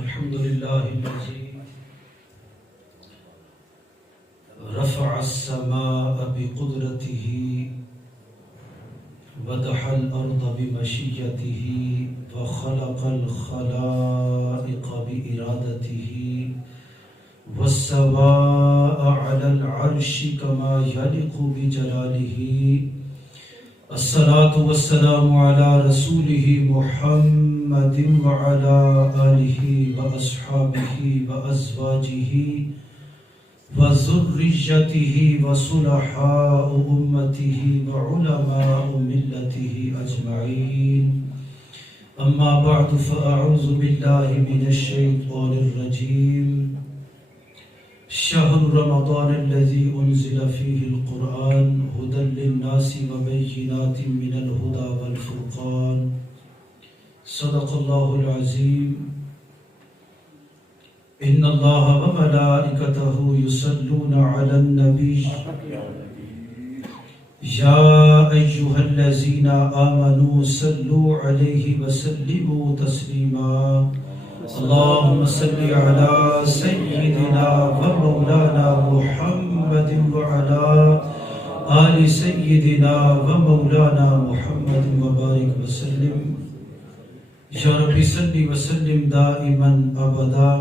الحمد لله الذي رفع السماء بقدرته ودح الأرض بمشيته وخلق الخلائق بإرادته والسواء على العرش كما يليق بجلاله. الصلاة والسلام على رسوله محمد وعلى آله وأصحابه وأزواجه وذريته وصلحاء أمته وعلماء ملته أجمعين. أما بعد فأعوذ بالله من الشيطان الرجيم. شهر رمضان الذي أنزل فيه القرآن هدى للناس وبينات من الهدى والفرقان. صدق الله العظيم. إن الله وملائكته يصلون على النبي يا أيها الذين آمنوا صلوا عليه وسلموا تسليما. اللهم صل على سيدنا ومولانا محمد وعلى آل سيدنا ومولانا محمد وبارك وسلم. يا رب صل وسلم دائما أبدا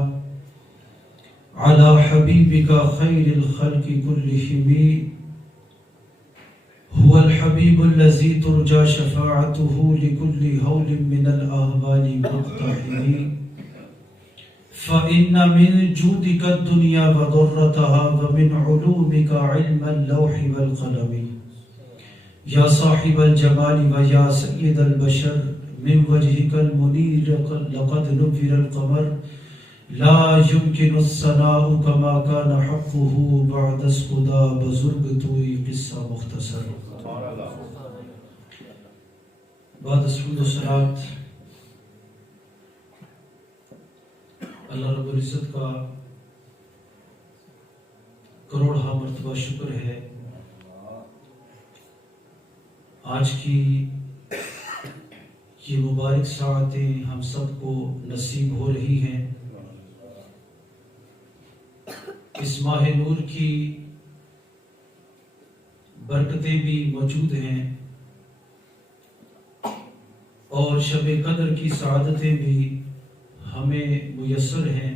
على حبيبك خير الخلق كلهم. هو الحبيب الذي ترجى شفاعته لكل هول من الأهوال مقتحم. فإن من جودك الدنيا وضرتها ومن علومك علم اللوح والقلم. يا صاحب الجمال ويا سيد البشر من وجهك المنير لقد نبر القمر. لا يمكن الثناء كما كان حقه بعد خدا بزرگ توئی قصہ مختصر. بعد الصلاة والسلام اللہ رب العزت کا کروڑہا مرتبہ شکر ہے. آج کی یہ مبارک ساعتیں ہم سب کو نصیب ہو رہی ہیں. اس ماہ نور کی برکتیں بھی موجود ہیں اور شب قدر کی سعادتیں بھی ہمیں میسر ہیں.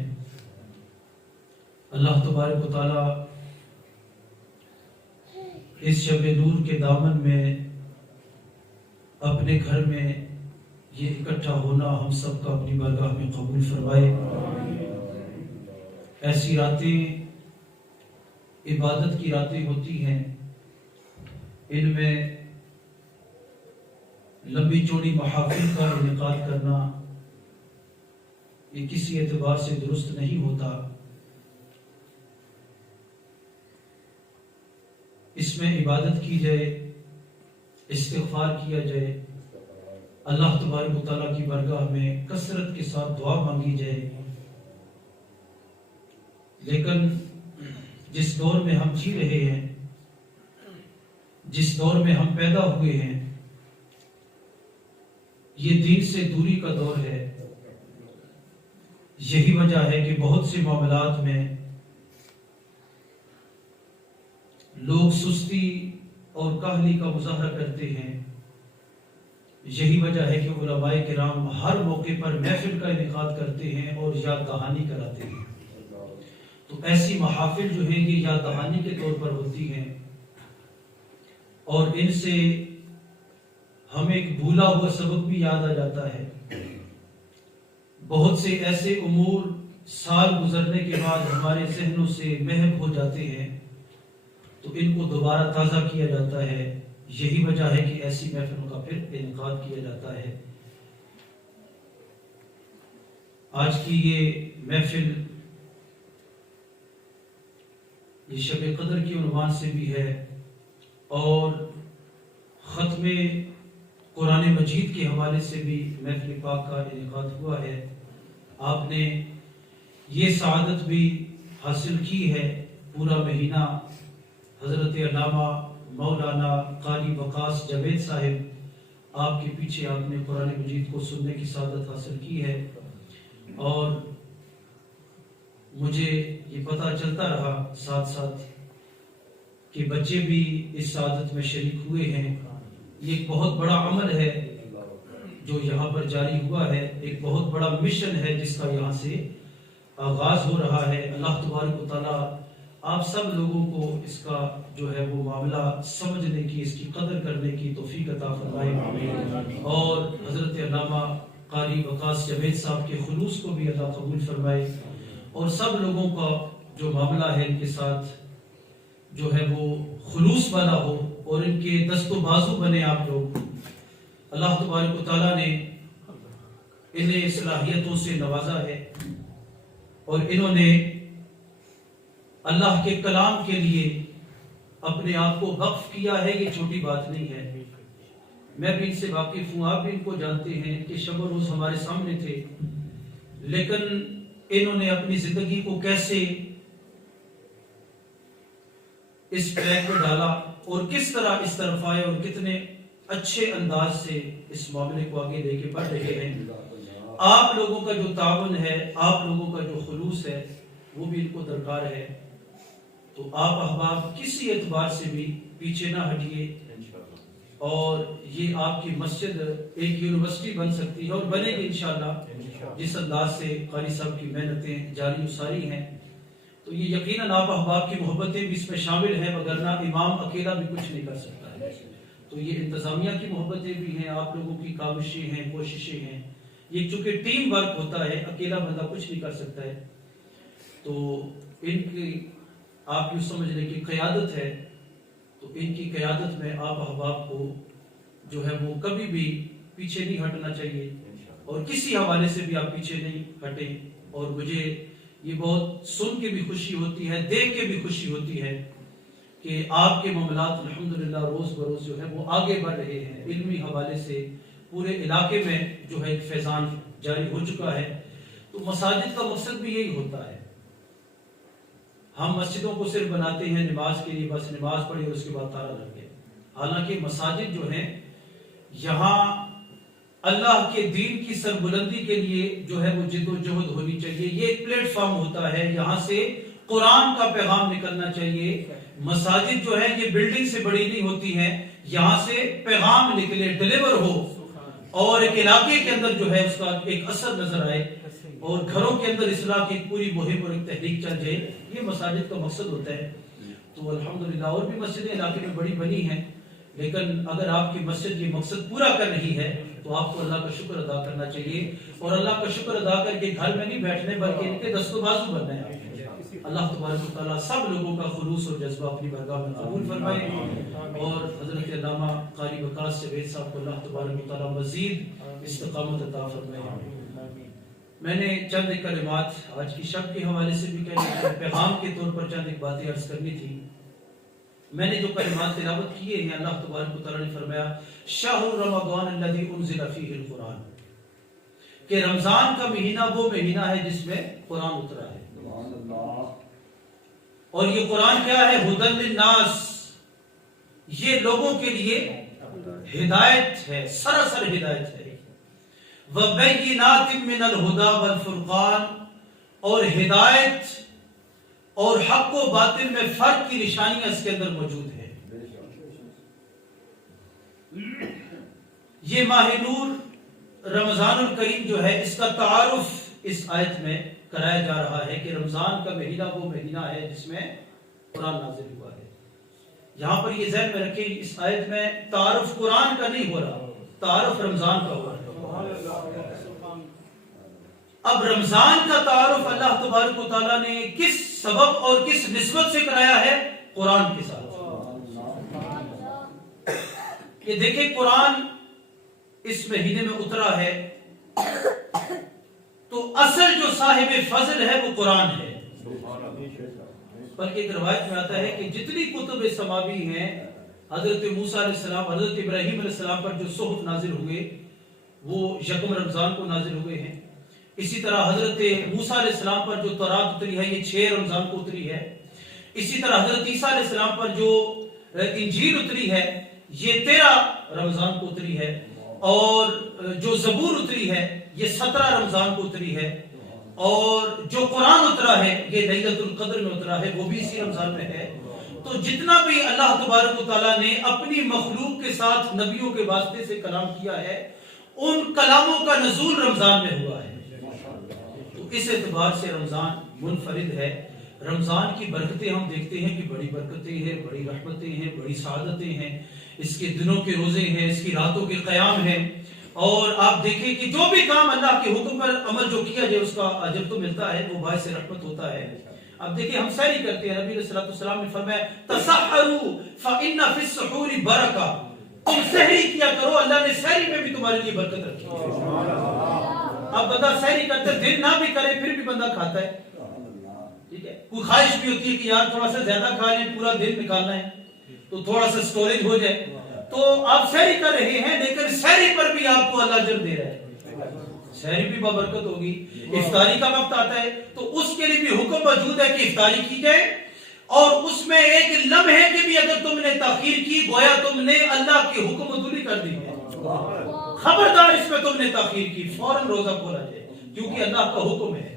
اللہ تبارک و تعالی اس شب نور کے دامن میں اپنے گھر میں یہ اکٹھا ہونا ہم سب کا اپنی بارگاہ میں قبول فرمائے. ایسی راتیں عبادت کی راتیں ہوتی ہیں. ان میں لمبی چوڑی محافل کا انعقاد کرنا یہ کسی اعتبار سے درست نہیں ہوتا. اس میں عبادت کی جائے, استغفار کیا جائے, اللہ تبارک و تعالیٰ کی بارگاہ میں کثرت کے ساتھ دعا مانگی جائے. لیکن جس دور میں ہم جی رہے ہیں, جس دور میں ہم پیدا ہوئے ہیں, یہ دین سے دوری کا دور ہے. یہی وجہ ہے کہ بہت سے معاملات میں لوگ سستی اور کاہلی کا مظاہرہ کرتے ہیں. یہی وجہ ہے کہ علماء کرام ہر موقع پر محفل کا انعقاد کرتے ہیں اور یاد دہانی کراتے ہیں. تو ایسی محافل جو ہیں یہ یاد دہانی کے طور پر ہوتی ہیں اور ان سے ہمیں ایک بھولا ہوا سبق بھی یاد آ جاتا ہے. بہت سے ایسے امور سال گزرنے کے بعد ہمارے ذہنوں سے محو ہو جاتے ہیں تو ان کو دوبارہ تازہ کیا جاتا ہے. یہی وجہ ہے کہ ایسی محفلوں کا پھر انعقاد کیا جاتا ہے. آج کی یہ محفل یہ شب قدر کی عنوان سے بھی ہے اور ختم قرآن مجید کے حوالے سے بھی محفل پاک کا انعقاد ہوا ہے. آپ نے یہ سعادت بھی حاصل کی ہے. پورا مہینہ حضرت علامہ مولانا قاری وقاص جاوید صاحب آپ کے پیچھے آپ نے قرآن مجید کو سننے کی سعادت حاصل کی ہے، اور مجھے یہ پتہ چلتا رہا ساتھ ساتھ کہ بچے بھی اس سعادت میں شریک ہوئے ہیں۔ یہ ایک بہت بڑا عمل ہے جو یہاں پر جاری ہوا ہے، ایک بہت بڑا مشن ہے جس کا یہاں سے آغاز ہو رہا ہے۔ اللہ تبارک و تعالیٰ آپ سب لوگوں کو اس کا جو ہے وہ معاملہ سمجھنے کی، اس کی قدر کرنے کی توفیق عطا فرمائے، اور حضرت علامہ قاری وقاص جاوید صاحب کے خلوص کو بھی اللہ قبول فرمائے، اور سب لوگوں کا جو معاملہ ہے ان کے ساتھ جو ہے وہ خلوص والا ہو، اور ان کے دست و بازو بنے آپ لوگ۔ اللہ تبارک و تعالیٰ نے انہیں صلاحیتوں سے نوازا ہے، اور انہوں نے اللہ کے کلام کے لیے اپنے آپ کو وقف کیا ہے۔ یہ چھوٹی بات نہیں ہے، میں بھی ان سے واقف ہوں، آپ بھی ان کو جانتے ہیں کہ شب و روز ہمارے سامنے تھے، لیکن انہوں نے اپنی زندگی کو کیسے اس ٹریک پہ ڈالا اور کس طرح اس طرف آئے، اور کتنے اچھے انداز سے اس معاملے کو آگے لے کے بڑھ رہے ہیں۔ آپ لوگوں کا جو تعاون ہے، آپ لوگوں کا جو خلوص ہے، وہ بھی ان کو درکار ہے۔ تو آپ احباب کسی اعتبار سے بھی پیچھے نہ ہٹیے، اور یہ آپ کی مسجد ایک یونیورسٹی بن سکتی ہے، اور بنے گی انشاءاللہ، جس انداز سے قاری صاحب کی محنتیں جاری و ساری ہیں۔ تو یہ یقیناً آپ احباب کی محبتیں بھی اس میں شامل ہیں، وگرنہ امام اکیلا بھی کچھ نہیں کر سکتا ہے۔ تو یہ انتظامیہ کی محبتیں بھی ہیں، آپ لوگوں کی کاوشیں ہیں، کوششیں ہیں۔ یہ چونکہ ٹیم ورک ہوتا ہے، اکیلا بندہ کچھ نہیں کر سکتا ہے۔ تو ان کی آپ یوں سمجھ لیں کہ قیادت ہے، تو ان کی قیادت میں آپ احباب کو جو ہے وہ کبھی بھی پیچھے نہیں ہٹنا چاہیے، اور کسی حوالے سے بھی آپ پیچھے نہیں ہٹیں۔ اور مجھے یہ بہت سن کے بھی خوشی ہوتی ہے، دیکھ کے بھی خوشی ہوتی ہے کہ آپ کے معاملات الحمدللہ روز بروز جو ہے وہ آگے بڑھ رہے ہیں۔ علمی حوالے سے پورے علاقے میں جو ہے ایک فیضان جاری ہو چکا ہے۔ تو مساجد کا مقصد بھی یہی ہوتا ہے۔ ہم مسجدوں کو صرف بناتے ہیں نماز کے لیے، بس نماز پڑھی اور اس کے بعد تالا لگ گیا، حالانکہ مساجد جو ہیں یہاں اللہ کے دین کی سربلندی کے لیے جو ہے وہ جد و جہد ہونی چاہیے۔ یہ ایک پلیٹ فارم ہوتا ہے، یہاں سے قرآن کا پیغام نکلنا چاہیے۔ مساجد جو ہے یہ بلڈنگ سے بڑی نہیں ہوتی ہیں، یہاں سے پیغام نکلے، ڈیلیور ہو، اور ایک علاقے کے اندر جو ہے اس کا ایک اثر نظر آئے، اور گھروں کے اندر اصلاح کی پوری مہم اور ایک تحریک چل جائے۔ یہ مساجد کا مقصد ہوتا ہے۔ تو الحمدللہ اور بھی مسجدیں علاقے میں بڑی بنی ہیں، لیکن اگر آپ کی مسجد یہ مقصد پورا کر رہی ہے تو آپ کو اللہ کا شکر ادا کرنا چاہیے، اور اللہ کا شکر ادا کر کے گھر میں نہیں بیٹھنے بلکہ ان کے دست و بازو بننا ہے۔ اللہ تبارک و تعالیٰ سب لوگوں کا خلوص اور جذبہ اپنی بارگاہ میں قبول فرمائے، اور حضرت علامہ قاری وقاص جاوید صاحب کو اللہ تبارک و تعالیٰ مزید استقامت عطا فرمائے۔ میں نے چند ایک کلمات آج کی شب کے حوالے سے بھی کہنے، پیغام کے طور پر چند ایک باتیں عرض کرنی تھی۔ میں نے جو کلمات تلاوت کیے ہیں، اللہ تبارک و تعالیٰ نے فرمایا شہر رمضان الذی انزل فیہ القرآن، کہ رمضان کا مہینہ وہ مہینہ ہے جس میں قرآن اترا ہے، اور یہ قرآن کیا ہے؟ ھدی للناس، یہ لوگوں کے لیے ہدایت ہے، سراسر ہدایت ہے۔ وَبَيِّنَاتٍ مِّنَ الْهُدَى وَالْفُرْقَانِ، اور ہدایت اور حق و باطل میں فرق کی نشانیاں اس کے اندر موجود ہیں۔ یہ ماہ نور رمضان الکریم جو ہے، اس کا تعارف اس آیت میں کرایا جا رہا ہے کہ رمضان کا مہینہ وہ مہینہ ہے جس میں قرآن نازل ہوا ہے۔ یہاں پر یہ ذہن میں رکھیں، اس آیت میں تعارف قرآن کا نہیں ہو رہا، تعارف رمضان کا ہو رہا ہے۔ اب رمضان کا تعارف اللہ تبارک و تعالیٰ نے کس سبب اور کس نسبت سے کرایا ہے؟ قرآن کے ساتھ۔ یہ دیکھیں قرآن اس مہینے میں اترا ہے، تو اصل جو صاحب فضل ہے وہ قرآن ہے۔ بلکہ ایک روایت میں آتا ہے کہ جتنی کتب سماوی ہیں، حضرت موسیٰ علیہ السلام، حضرت ابراہیم علیہ السلام پر جو صحف نازل ہوئے وہ یکم رمضان کو نازل ہوئے ہیں۔ اسی طرح حضرت موسیٰ علیہ السلام پر جو تورات اتری ہے یہ 6 رمضان کو اتری ہے۔ اسی طرح حضرت عیسیٰ علیہ السلام پر جو انجیل اتری ہے یہ 13 رمضان کو اتری ہے۔ اور جو زبور اتری ہے یہ 17 رمضان کو اتری ہے، اور جو قرآن اترا ہے یہ لیلۃ القدر میں اترا ہے، وہ بھی اسی رمضان میں ہے۔ تو جتنا بھی اللہ تبارک و تعالیٰ نے اپنی مخلوق کے ساتھ نبیوں کے واسطے سے کلام کیا ہے، ان کلاموں کا نزول رمضان میں ہوا ہے۔ تو اس اعتبار سے رمضان منفرد ہے۔ رمضان کی برکتیں ہم دیکھتے ہیں کہ بڑی برکتیں ہیں، بڑی رحمتیں ہیں، بڑی سعادتیں ہیں، اس کے دنوں کے روزے ہیں، اس کی راتوں کے قیام ہیں، اور آپ دیکھیں کہ جو بھی کام اللہ کے حکم پر عمل جو کیا جائے اس کا اجر تو ملتا ہے، وہ باعث رحمت ہوتا ہے۔ اب دیکھیں ہم سحری کرتے ہیں، نبی علیہ السلام نے فرمایا تسحروا فإن فی السحور برکہ، تم سحری کیا کرو، اللہ نے سحری میں بھی تمہارے لیے برکت رکھی ہے۔ اب بندہ سحری کرتے دن نہ بھی کرے پھر بھی بندہ کھاتا ہے، ٹھیک ہے، کوئی خواہش بھی ہوتی ہے کہ یار تھوڑا سا زیادہ کھا لیں، پورا دن نکالنا ہے تو تھوڑا سا سٹوریج ہو جائے، تو آپ سحری کر رہے ہیں لیکن سحری پر بھی آپ کو اللہ اجر دے رہا ہے، سحری بھی بابرکت ہوگی۔ افطاری کا وقت آتا ہے تو اس کے لیے بھی حکم موجود ہے کہ افطاری کی جائے، اور اس میں ایک لمحے کی بھی اگر تم نے تاخیر کی گویا تم نے اللہ کے حکم عدولی کر دی ہے، خبردار اس میں تم نے تاخیر کی، فوراً روزہ کھولا جائے کیونکہ اللہ کا حکم ہے۔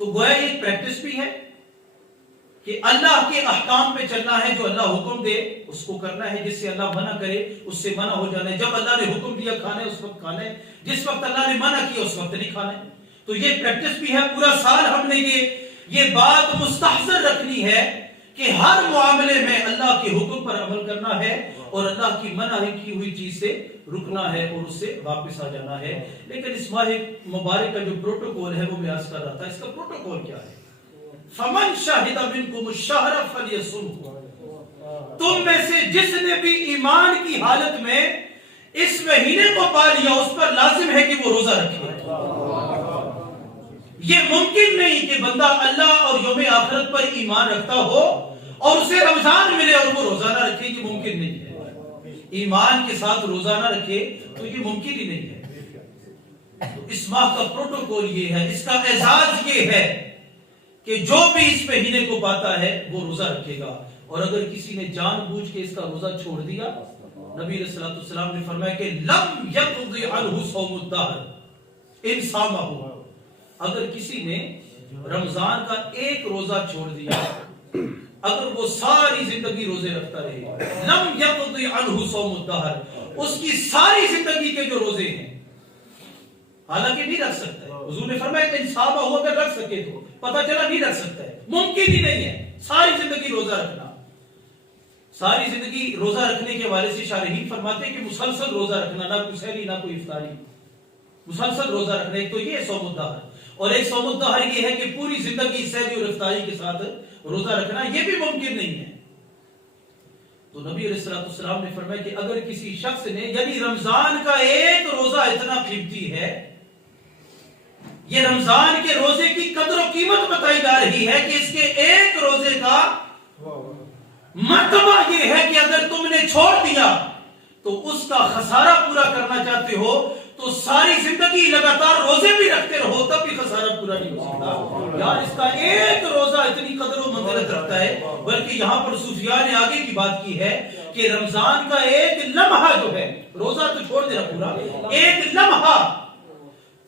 تو گویا ایک پریکٹس بھی ہے کہ اللہ کے احکام پہ چلنا ہے، جو اللہ حکم دے اس کو کرنا ہے، جس سے اللہ منع کرے اس سے منع ہو جانا ہے، جب اللہ نے حکم دیا کھانا ہے اس وقت کھانا ہے، جس وقت اللہ نے منع کیا اس وقت نہیں کھانا ہے۔ تو یہ پریکٹس بھی ہے، پورا سال ہم نے یہ بات مستحضر رکھنی ہے کہ ہر معاملے میں اللہ کے حکم پر عمل کرنا ہے اور اللہ کی منع کی ہوئی چیز سے رکنا ہے اور اس سے واپس آ جانا ہے۔ لیکن اس ماہ مبارک کا جو پروٹوکول ہے وہ میں عرض کر رہا تھا، اس کا پروٹوکول کیا ہے؟ فمن شاہد منکم الشہر فلیصمہ، تم میں سے جس نے بھی ایمان کی حالت میں اس مہینے کو پا لیا اس پر لازم ہے کہ وہ روزہ رکھے۔ یہ ممکن نہیں کہ بندہ اللہ اور یوم آخرت پر ایمان رکھتا ہو اور اسے رمضان ملے اور وہ روزہ نہ رکھے، یہ ممکن نہیں ہے۔ ایمان کے ساتھ روزہ نہ رکھے تو یہ ممکن ہی نہیں ہے۔ تو اس ماہ کا پروٹوکول یہ ہے، اس کا اعزاز یہ ہے کہ جو بھی اس مہینے کو پاتا ہے وہ روزہ رکھے گا، اور اگر کسی نے جان بوجھ کے اس کا روزہ چھوڑ دیا، نبی علیہ الصلوۃ والسلام نے فرمایا کہ لم یقض عنہ صوم الدہر ان صامہ، اگر کسی نے رمضان کا ایک روزہ چھوڑ دیا، اگر وہ ساری زندگی روزے رکھتا رہے، لم یقض عنہ صوم الدہر، اس کی ساری زندگی کے جو روزے ہیں حالانکہ نہیں رکھ سکتا ہے، حضور نے فرمایا کہ انصاف ہو اگر رکھ سکے تو، پتہ چلا نہیں رکھ سکتا ہے، ممکن ہی نہیں ہے ساری زندگی روزہ رکھنا۔ ساری زندگی روزہ رکھنے کے حوالے سے شارحین فرماتے ہیں کہ مسلسل روزہ رکھنا، نہ کوئی سحری نہ کوئی افطاری، مسلسل روزہ رکھنا، ایک تو یہ صوم الدہر، اور ایک صوم الدہر یہ ہے کہ پوری زندگی سحری اور افطاری کے ساتھ روزہ رکھنا، یہ بھی ممکن نہیں ہے۔ تو نبی علیہ السلام نے فرمایا کہ اگر کسی شخص نے، یعنی رمضان کا ایک روزہ اتنا قیمتی ہے، یہ رمضان کے روزے کی قدر و قیمت بتائی جا رہی ہے کہ اس کے ایک روزے کا مرتبہ یہ ہے کہ اگر تم نے چھوڑ دیا تو اس کا خسارہ پورا کرنا چاہتے ہو تو ساری زندگی لگاتار روزے بھی رکھتے رہو تب بھی خسارہ پورا نہیں ہو سکتا۔ یار اس کا ایک روزہ اتنی قدر و منزلت رکھتا ہے، بلکہ یہاں پر صوفیاء نے آگے کی بات کی ہے کہ رمضان کا ایک لمحہ جو ہے، روزہ تو چھوڑ دینا پورا، ایک لمحہ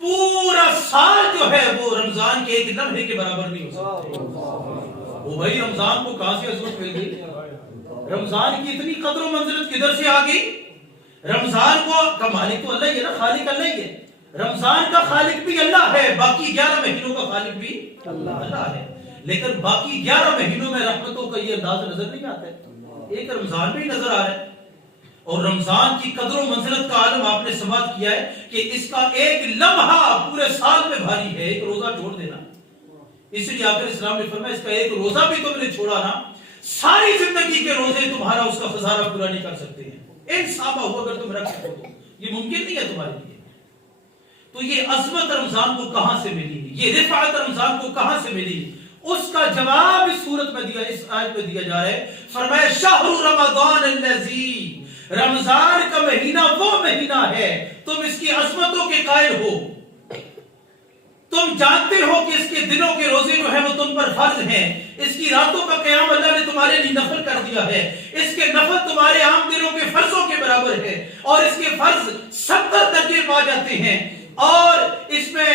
پورا سال جو ہے وہ رمضان کے ایک لمحے کے برابر نہیں ہو سکتا۔ وہ بھائی رمضان کو کہاں سے عظمت مل گئی؟ رمضان کی اتنی قدر و منزلت کدھر سے آ گئی؟ رمضان کا مالک تو اللہ ہی ہے نا، خالق اللہ ہی ہے۔ رمضان کا خالق بھی اللہ ہے، باقی 11 مہینوں کا خالق بھی اللہ ہے، لیکن باقی 11 مہینوں میں رحمتوں کا یہ انداز نظر نہیں آتا ہے، ایک رمضان میں ہی نظر آ رہا ہے۔ اور رمضان کی قدر و منزلت کا عالم آپ نے سماعت کیا ہے کہ اس کا ایک لمحہ پورے سال میں بھاری ہے، ایک روزہ چھوڑ دینا۔ اس لیے آقا اسلام نے فرمایا اس کا ایک روزہ بھی تم نے چھوڑا نا، ساری زندگی کے روزے تمہارا اس کا خسارہ پورا نہیں کر سکتے ہیں۔ ایک صحابہ ہو اگر تم رکھ سکو تو یہ ممکن نہیں ہے تمہارے لیے۔ تو یہ عظمت رمضان کو کہاں سے ملی، یہ رفعت رمضان کو کہاں سے ملی، اس کا جواب اس صورت میں دیا، اس آیت میں دیا جا رہا ہے۔ فرمایا شہر رمضان الذی، رمضان کا مہینہ وہ مہینہ ہے، تم اس کی عظمتوں کے قائل ہو، تم جانتے ہو کہ اس کے دنوں کے روزے جو ہیں وہ تم پر فرض ہیں، اس کی راتوں کا قیام اللہ نے تمہارے لیے نفل کر دیا ہے، اس کے نفل تمہارے عام دنوں کے فرضوں کے برابر ہے، اور اس کے فرض 70 درجے پا جاتے ہیں، اور اس میں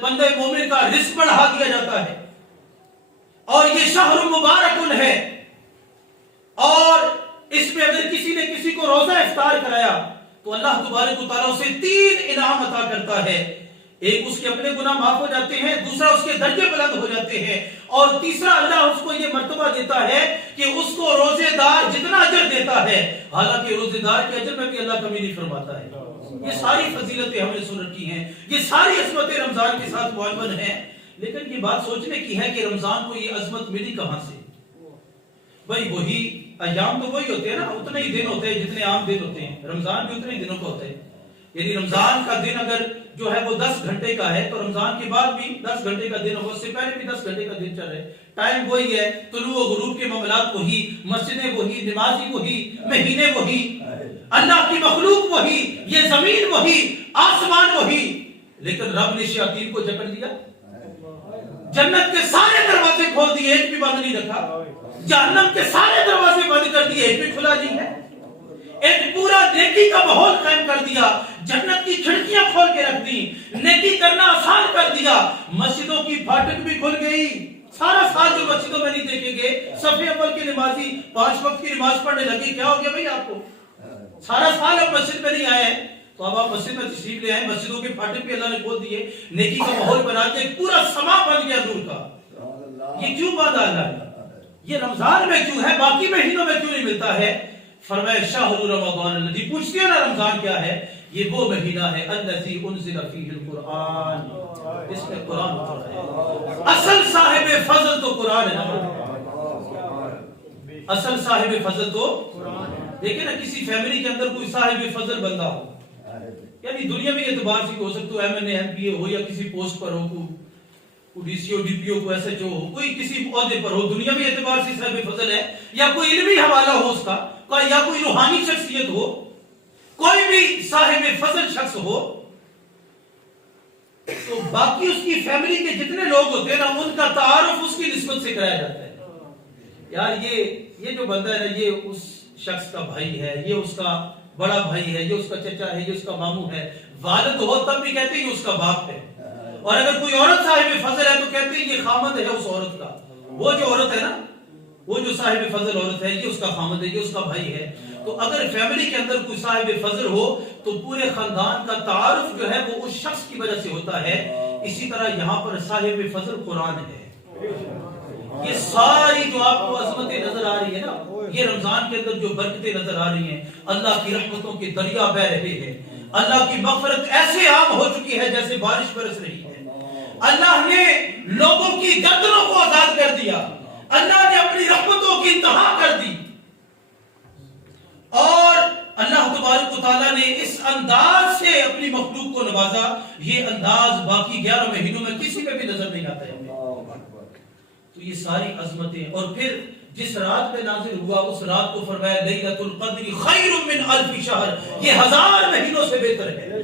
بندے مومن کا رزق بڑھا دیا جاتا ہے، اور یہ شہر مبارک ہے، اور اس میں اگر کسی نے کسی کو روزہ افطار کرایا تو اللہ تبارک و تعالیٰ اسے 3 انعام عطا کرتا ہے۔ ایک اس کے اپنے گناہ معاف ہو جاتے ہیں، دوسرا اس کے درجے بلند ہو جاتے ہیں، اور تیسرا اللہ اس کو یہ مرتبہ دیتا ہے کہ اس کو روزے دار جتنا اجر دیتا ہے، حالانکہ روزے دار کے اجر میں بھی اللہ کمی نہیں فرماتا ہے۔ یہ ساری فضیلتیں ہم نے سن رکھی ہیں، یہ ساری عظمتیں رمضان کے ساتھ معین ہیں، لیکن یہ بات سوچنے کی ہے کہ رمضان کو یہ عظمت ملی کہاں سے؟ بھائی وہی ایام تو وہی ہوتے ہیں نا، اتنے ہی دن ہوتے ہیں جتنے عام دن ہوتے ہیں، رمضان بھی اتنے ہی دنوں کا ہوتا ہے۔ یعنی رمضان کا دن اگر جو ہے وہ 10 گھنٹے کا ہے تو رمضان کے بعد بھی 10 گھنٹے کا دن ہوگا، اس سے پہلے بھی 10 گھنٹے کا دن چل رہا ہے، ٹائم وہی ہے، طلوع و غروب کے معاملات وہی، مسجدیں وہی، نمازی وہی، مہینے وہی، اللہ کی مخلوق وہی، یہ زمین وہی، آسمان وہی، لیکن رب نے شیاطین کو جکڑ دیا، جنت کے سارے دروازے کھول دیے، ایک بھی بند نہیں رکھا، جہنم کے سارے دروازے بند کر دیے، ایک بھی کھلا نہیں ہے، ایک پورا نیکی کا ماحول قائم کر دیا، جنت کی کھڑکیاں کھول کے رکھ دی، نیکی کرنا آسان کر دیا، مسجدوں کی پھاٹک بھی کھل گئی، سارا سال جو مسجدوں میں نہیں دیکھیں گے، صف اول کے نمازی 5 وقت کی نماز پڑھنے لگی، کیا ہو گیا بھائی آپ کو؟ سارا سال اب مسجد میں نہیں آئے ہیں، تو اب آپ مسجد میں تشریف لے آئے، مسجدوں کے پھاٹک بھی اللہ نے کھول دیے، نیکی کا ماحول بنا کے ایک پورا سما بن گیا نور کا۔ یہ کیوں باندھا اللہ نے؟ یہ رمضان میں کیوں ہے، باقی مہینوں میں کیوں نہیں ملتا ہے؟ فرمایا شہر رمضان الذی، پوچھتے ہیں نا رمضان کیا ہے؟ یہ وہ مہینہ ہے الذی انزل فیہ القرآن، اس میں قرآن اترا ہے۔ اصل صاحب فضل تو قرآن ہے، اصل صاحب فضل تو قرآن ہے۔ دیکھیں نا کسی فیملی کے اندر کوئی صاحب فضل بندہ ہو، یعنی دنیاوی اعتبار سے ہو سکتا ہے ایم این اے ہو یا کسی پوسٹ پر ہو، کوئی D C O D P او کو ایس ایچ او ہو، کوئی کسی عہدے پر ہو، دنیاوی اعتبار سے صاحب فضل ہے، یا کوئی علمی حوالہ ہو اس کا، یا کوئی روحانی شخصیت ہو، کوئی بھی صاحب فضل شخص ہو، تو باقی اس کی فیملی کے جتنے لوگ ہوتے ہیں نا ان کا تعارف اس کی نسبت سے کرایا جاتا ہے۔ یار یہ جو بندہ ہے یہ اس شخص کا بھائی ہے، یہ اس کا بڑا بھائی ہے، یہ اس کا چچا ہے، یہ اس کا ماموں ہے، والد ہو تب بھی کہتے ہیں یہ اس کا باپ ہے، اور اگر کوئی عورت صاحب فضل ہے تو کہتے ہیں یہ خامد ہے اس عورت کا، وہ جو عورت ہے نا، وہ جو صاحب فضل عورت ہے یہ اس کا خامد ہے، یہ اس کا بھائی ہے۔ تو اگر فیملی کے اندر کوئی صاحب فضل ہو تو پورے خاندان کا تعارف جو ہے وہ اس شخص کی وجہ سے ہوتا ہے۔ اسی طرح یہاں پر صاحب فضل قرآن ہے۔ یہ ساری جو آپ کو عظمتیں نظر آ رہی ہے نا، یہ رمضان کے اندر جو برکتیں نظر آ رہی ہیں، اللہ کی رحمتوں کے دریا بہ رہے ہیں، اللہ کی مغفرت ایسے عام ہو چکی ہے جیسے بارش برس رہی ہے، اللہ نے لوگوں کی گردنوں کو آزاد کر دیا، اللہ نے اپنی رحمتوں کی انتہا کر دی، اور اللہ تبارک و تعالیٰ نے اس انداز سے اپنی مخلوق کو نوازا، یہ انداز باقی 11 مہینوں میں کسی میں بھی نظر نہیں آتا ہے۔ تو یہ ساری عظمتیں، اور پھر جس رات میں نازل ہوا اس رات کو فرمایا لیلۃ القدر خیر من الف شہر، یہ 1000 مہینوں سے بہتر ہے۔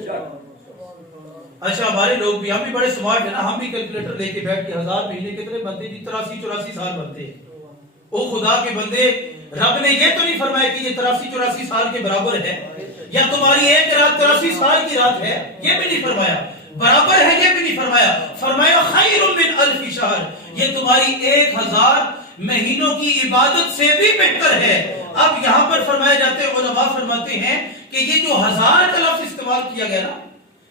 اچھا ہمارے لوگ بھی، ہم بھی بڑے سمارٹ ہیں نا، ہم بھی کیلکولیٹر لے کے بیٹھ کے 1000 مہینے کتنے بنتے جی؟ 83-84 سال بنتے ہیں۔ او خدا کے بندے، رب نے یہ تو نہیں فرمایا کہ یہ 83-84 سال کے برابر ہے، یا تمہاری ایک رات 83 سال کی رات ہے، یہ بھی نہیں فرمایا، برابر ہے یہ بھی نہیں فرمایا، فرمایا خیر من الف شہر، یہ تمہاری 1000 مہینوں کی عبادت سے بھی بہتر ہے۔ اب یہاں پر فرمایا جاتے ہیں، علماء فرماتے ہیں کہ یہ جو 1000 کا لفظ استعمال کیا گیا نا،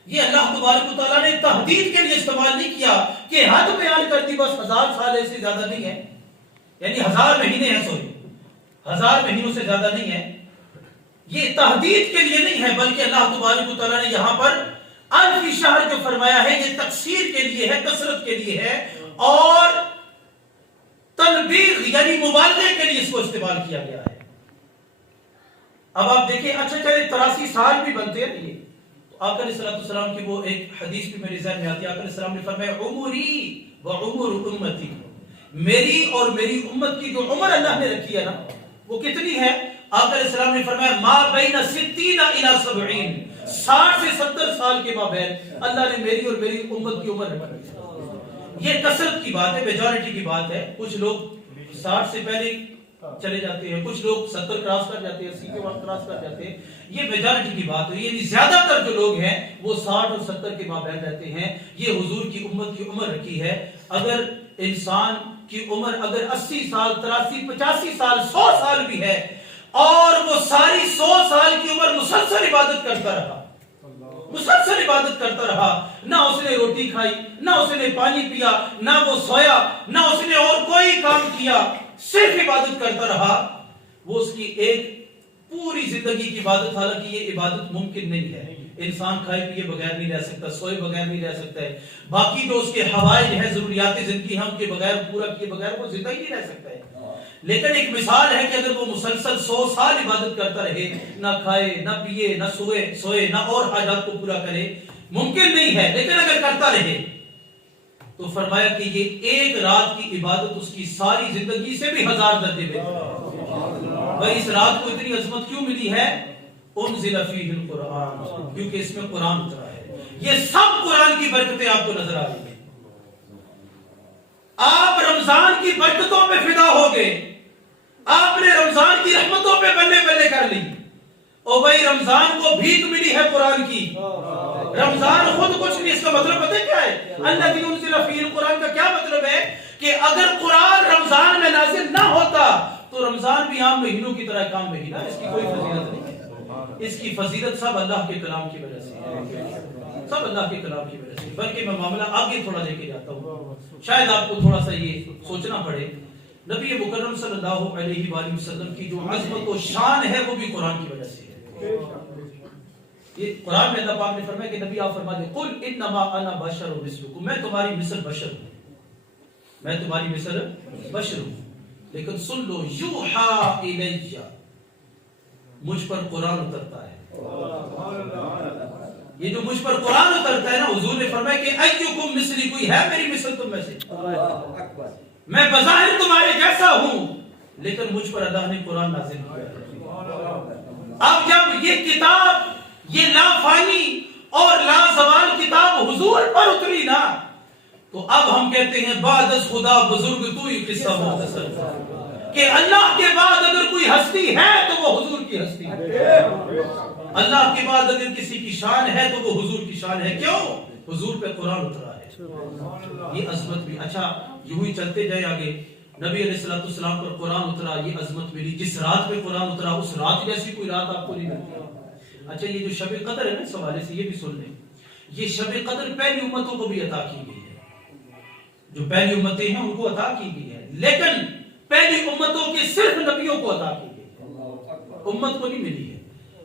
یہ اللہ تبارک و تعالیٰ نے تحدید کے لیے استعمال نہیں کیا کہ حد بیان کر دی بس 1000 سال سے زیادہ نہیں ہے، یعنی 1000 مہینے ہیں، سوری 1000 مہینوں سے زیادہ نہیں ہے، یہ تحدید کے لیے نہیں ہے، بلکہ اللہ تبارک و تعالیٰ نے یہاں پر الف شہر جو فرمایا ہے یہ تکثیر کے لیے ہے، کثرت کے لیے ہے، اور تنبیغ یعنی مبالغے کے لیے اس کو استعمال کیا گیا ہے۔ اب آپ دیکھیں، اچھا چلے 83 سال بھی بنتے ہیں یہ، تو آقا علیہ السلام کی وہ ایک حدیث بھی میرے ذہن میں آتی ہے، آقا علیہ السلام نے فرمایا عمری و عمر امتی، میری اور میری امت کی جو عمر اللہ نے رکھی ہے نا وہ کتنی ہے؟ آقا علیہ السلام نے فرمایا ما بین 60 الی 70، 60 سے 70 سال کے مابین اللہ نے میری اور میری امت کی عمر رکھی. یہ کثرت کی بات ہے, میجورٹی کی بات ہے. کچھ لوگ 60 سے پہلے چلے جاتے ہیں, کچھ لوگ 70 کراس کر جاتے ہیں, 80 کے بعد کراس کر جاتے ہیں. یہ میجورٹی کی بات ہے. یہ زیادہ تر جو لوگ ہیں وہ 60 اور 70 کے مابین رہتے ہیں. یہ حضور کی امت کی عمر رکھی ہے. اگر انسان کی عمر اگر 80 سال 83 85 سال 100 سال بھی ہے اور وہ ساری 100 سال کی عمر مسلسل عبادت کرتا رہا, مسلسل عبادت کرتا رہا, نہ اس نے روٹی کھائی, نہ اس نے پانی پیا, نہ وہ سویا, نہ اس نے اور کوئی کام کیا, صرف عبادت کرتا رہا, وہ اس کی ایک پوری زندگی کی عبادت, حالانکہ یہ عبادت ممکن نہیں ہے. انسان کھائے پیے بغیر نہیں رہ سکتا, سوئے بغیر نہیں رہ سکتا ہے. باقی جو اس کے حوائج ہیں, ضروریات زندگی ہیں, ان کے بغیر پورا کیے بغیر وہ زندہ ہی نہیں رہ سکتا ہے. لیکن ایک مثال ہے کہ اگر وہ مسلسل 100 سال عبادت کرتا رہے, نہ کھائے نہ پیے نہ سوئے نہ اور حاجات کو پورا کرے, ممکن نہیں ہے, لیکن اگر کرتا رہے تو فرمایا کہ یہ ایک رات کی عبادت اس کی ساری زندگی سے بھی 1000 درجے بہتر ہے. بھائی اس رات کو اتنی عظمت کیوں ملی ہے؟ انزل فیہ القرآن, کیونکہ اس میں قرآن اترا ہے. یہ سب قرآن کی برکتیں آپ کو نظر آ رہی ہیں. آپ رمضان کی برکتوں پہ فدا ہو گئے, آپ نے رمضان کی رحمتوں پہ بلے بلے کر لی. او بھائی رمضان کو بھیک ملی ہے قرآن کی. رمضان خود کچھ نہیں, اس کا مطلب پتہ کیا ہے؟ الذی انزل فیہ القرآن کا کیا مطلب ہے؟ کہ اگر قرآن رمضان میں نازل نہ ہوتا تو رمضان بھی عام مہینوں کی طرح کام مہینہ, اس کی کوئی فضیلت نہیں ہے. اس کی فضیلت سب اللہ کے کلام کی وجہ سے ہے, سب اللہ کے کلام کی وجہ سے. بلکہ میں معاملہ آگے تھوڑا لے کے جاتا ہوں, شاید آپ کو تھوڑا سا یہ سوچنا پڑے. نبی مکرم صلی اللہ علیہ وآلہ وسلم کی جو عظمت و شان ہے وہ بھی قرآن کی وجہ سے ہے. یہ قرآن میں اللہ پاک نے فرمایا کہ نبی آپ فرما دیں, قل انما انا بشر مثلکم, میں تمہاری مثل بشر ہوں, میں تمہاری مثل بشر ہوں, لیکن سن لو یوحا الیہ, مجھ پر قرآن اترتا ہے. یہ جو مجھ پر قرآن اترتا ہے نا, حضور نے فرمایا کہ ایکم مثلی, کوئی ہے میری مثل تم میں سے؟ میں بظاہر تمہارے جیسا ہوں, لیکن مجھ پر اللہ نے قرآن نازل کیا. اب جب یہ کتاب, یہ لا فانی اور لا زوال کتاب حضور پر اتری نا, تو اب ہم کہتے ہیں بعد از خدا بزرگ تو ہی قصہ مختصر, کہ اللہ کے بعد اگر کوئی ہستی ہے تو وہ حضور کی ہستی ہے. اللہ کے بعد اگر کسی کی شان ہے تو وہ حضور کی شان ہے. کیوں؟ حضور پہ قرآن اترا ہے. یہ عظمت بھی. اچھا یوں ہی چلتے جائیں آگے, نبی علیہ السلام پر قرآن اترا, یہ عظمت ملی. جس رات پہ قرآن اترا اس رات جیسی کوئی رات آپ کو نہیں ملتی. اچھا یہ جو شب قدر ہے نا, اس حوالے سے یہ بھی سن لیں, یہ شب قدر پہلی امتوں کو بھی عطا کی گئی ہے. جو پہلی امتیں ہیں ان کو عطا کی گئی ہے, لیکن پہلی امتوں کے صرف نبیوں کو عطا کی گئی ہے, امت کو نہیں ملی ہے.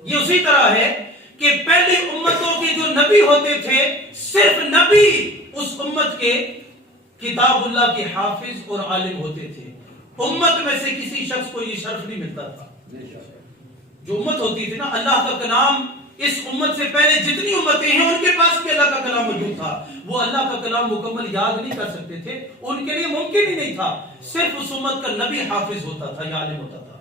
یہ اسی طرح ہے کہ پہلی امتوں کے جو نبی ہوتے تھے, صرف نبی اس امت کے کتاب اللہ کے حافظ اور عالم ہوتے تھے. امت میں سے کسی شخص کو یہ شرف نہیں ملتا تھا. جو امت ہوتی تھی نا, اللہ کا کلام اس امت سے پہلے جتنی امتیں ہیں ان کے پاس بھی اللہ کا کلام موجود تھا. وہ اللہ کا کلام مکمل یاد نہیں کر سکتے تھے, ان کے لیے ممکن ہی نہیں تھا. صرف اس امت کا نبی حافظ ہوتا تھا یا عالم ہوتا تھا.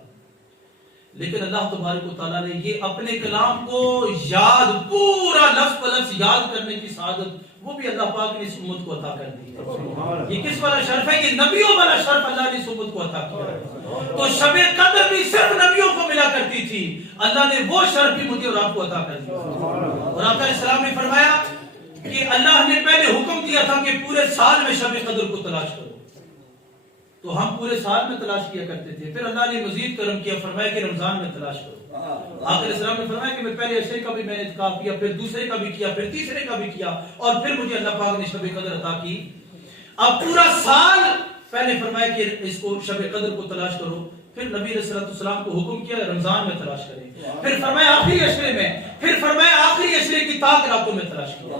لیکن اللہ تبارک و تعالیٰ نے یہ اپنے کلام کو یاد, پورا لفظ لفظ یاد کرنے کی سعادت وہ بھی اللہ پاک نے اس امت کو عطا کر دی ہے. یہ کس والا شرف ہے؟ کہ نبیوں والا شرف اللہ نے اس امت کو عطا کیا ہے. تو شب قدر بھی صرف نبیوں کو ملا کرتی تھی, اللہ نے وہ شرف بھی مجھے اور آپ کو عطا کر دیا. اور آقا علیہ السلام نے فرمایا کہ اللہ نے پہلے حکم دیا تھا کہ پورے سال میں شب قدر کو تلاش کرو, تو ہم پورے سال میں تلاش کیا کرتے تھے. پھر اللہ نے مزید کرم کیا, فرمایا کہ رمضان میں تلاش کرو. آقا علیہ السلام نے فرمایا کہ میں پہلے عشرے کا بھی میں نے انتخاب کیا, پھر دوسرے کا بھی کیا, پھر تیسرے کا بھی کیا, اور پھر مجھے اللہ پاک نے شب قدر عطا کی. اب پورا سال پہلے فرمایا کہ اس کو شب قدر کو تلاش کرو, پھر نبی علیہ السلام کو حکم کیا رمضان میں تلاش کریں, پھر فرمایا آخری عشرے میں, پھر فرمایا آخری عشرے کی طاق راتوں میں تلاش کیا.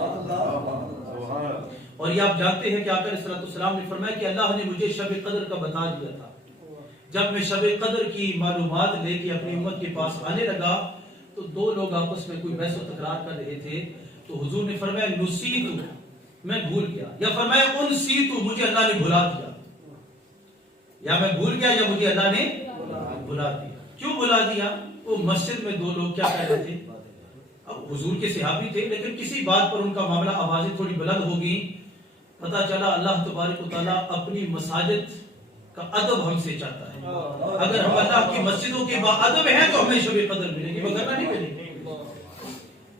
اور یہ آپ جانتے ہیں کہ آقا علیہ السلام نے فرمایا کہ اللہ نے مجھے شب قدر کا بتا دیا تھا. جب میں شب قدر کی معلومات لے کے اپنی امت کے پاس آنے لگا تو دو لوگ آپس میں کوئی بحث و تکرار کر رہے تھے, تو حضور نے فرمایا نسیتو, میں بھول گیا, یا فرمایا انسیتو, مجھے اللہ نے بھلا دیا. یا میں بھول گیا یا مجھے اللہ نے بھلا دیا. کیوں بھلا دیا؟ وہ مسجد میں دو لوگ کیا کہہ رہے تھے, اب حضور کے صحابی تھے لیکن کسی بات پر ان کا معاملہ آوازیں تھوڑی بلند ہو گئی، پتہ چلا اللہ تبارک و تعالیٰ اپنی مساجد کا ادب ہم سے چاہتا ہے۔ اگر ہم اللہ کی مسجدوں کے با ادب ہیں تو ہمیں شب قدر ملے گی، وگرنہ نہیں ملے گی۔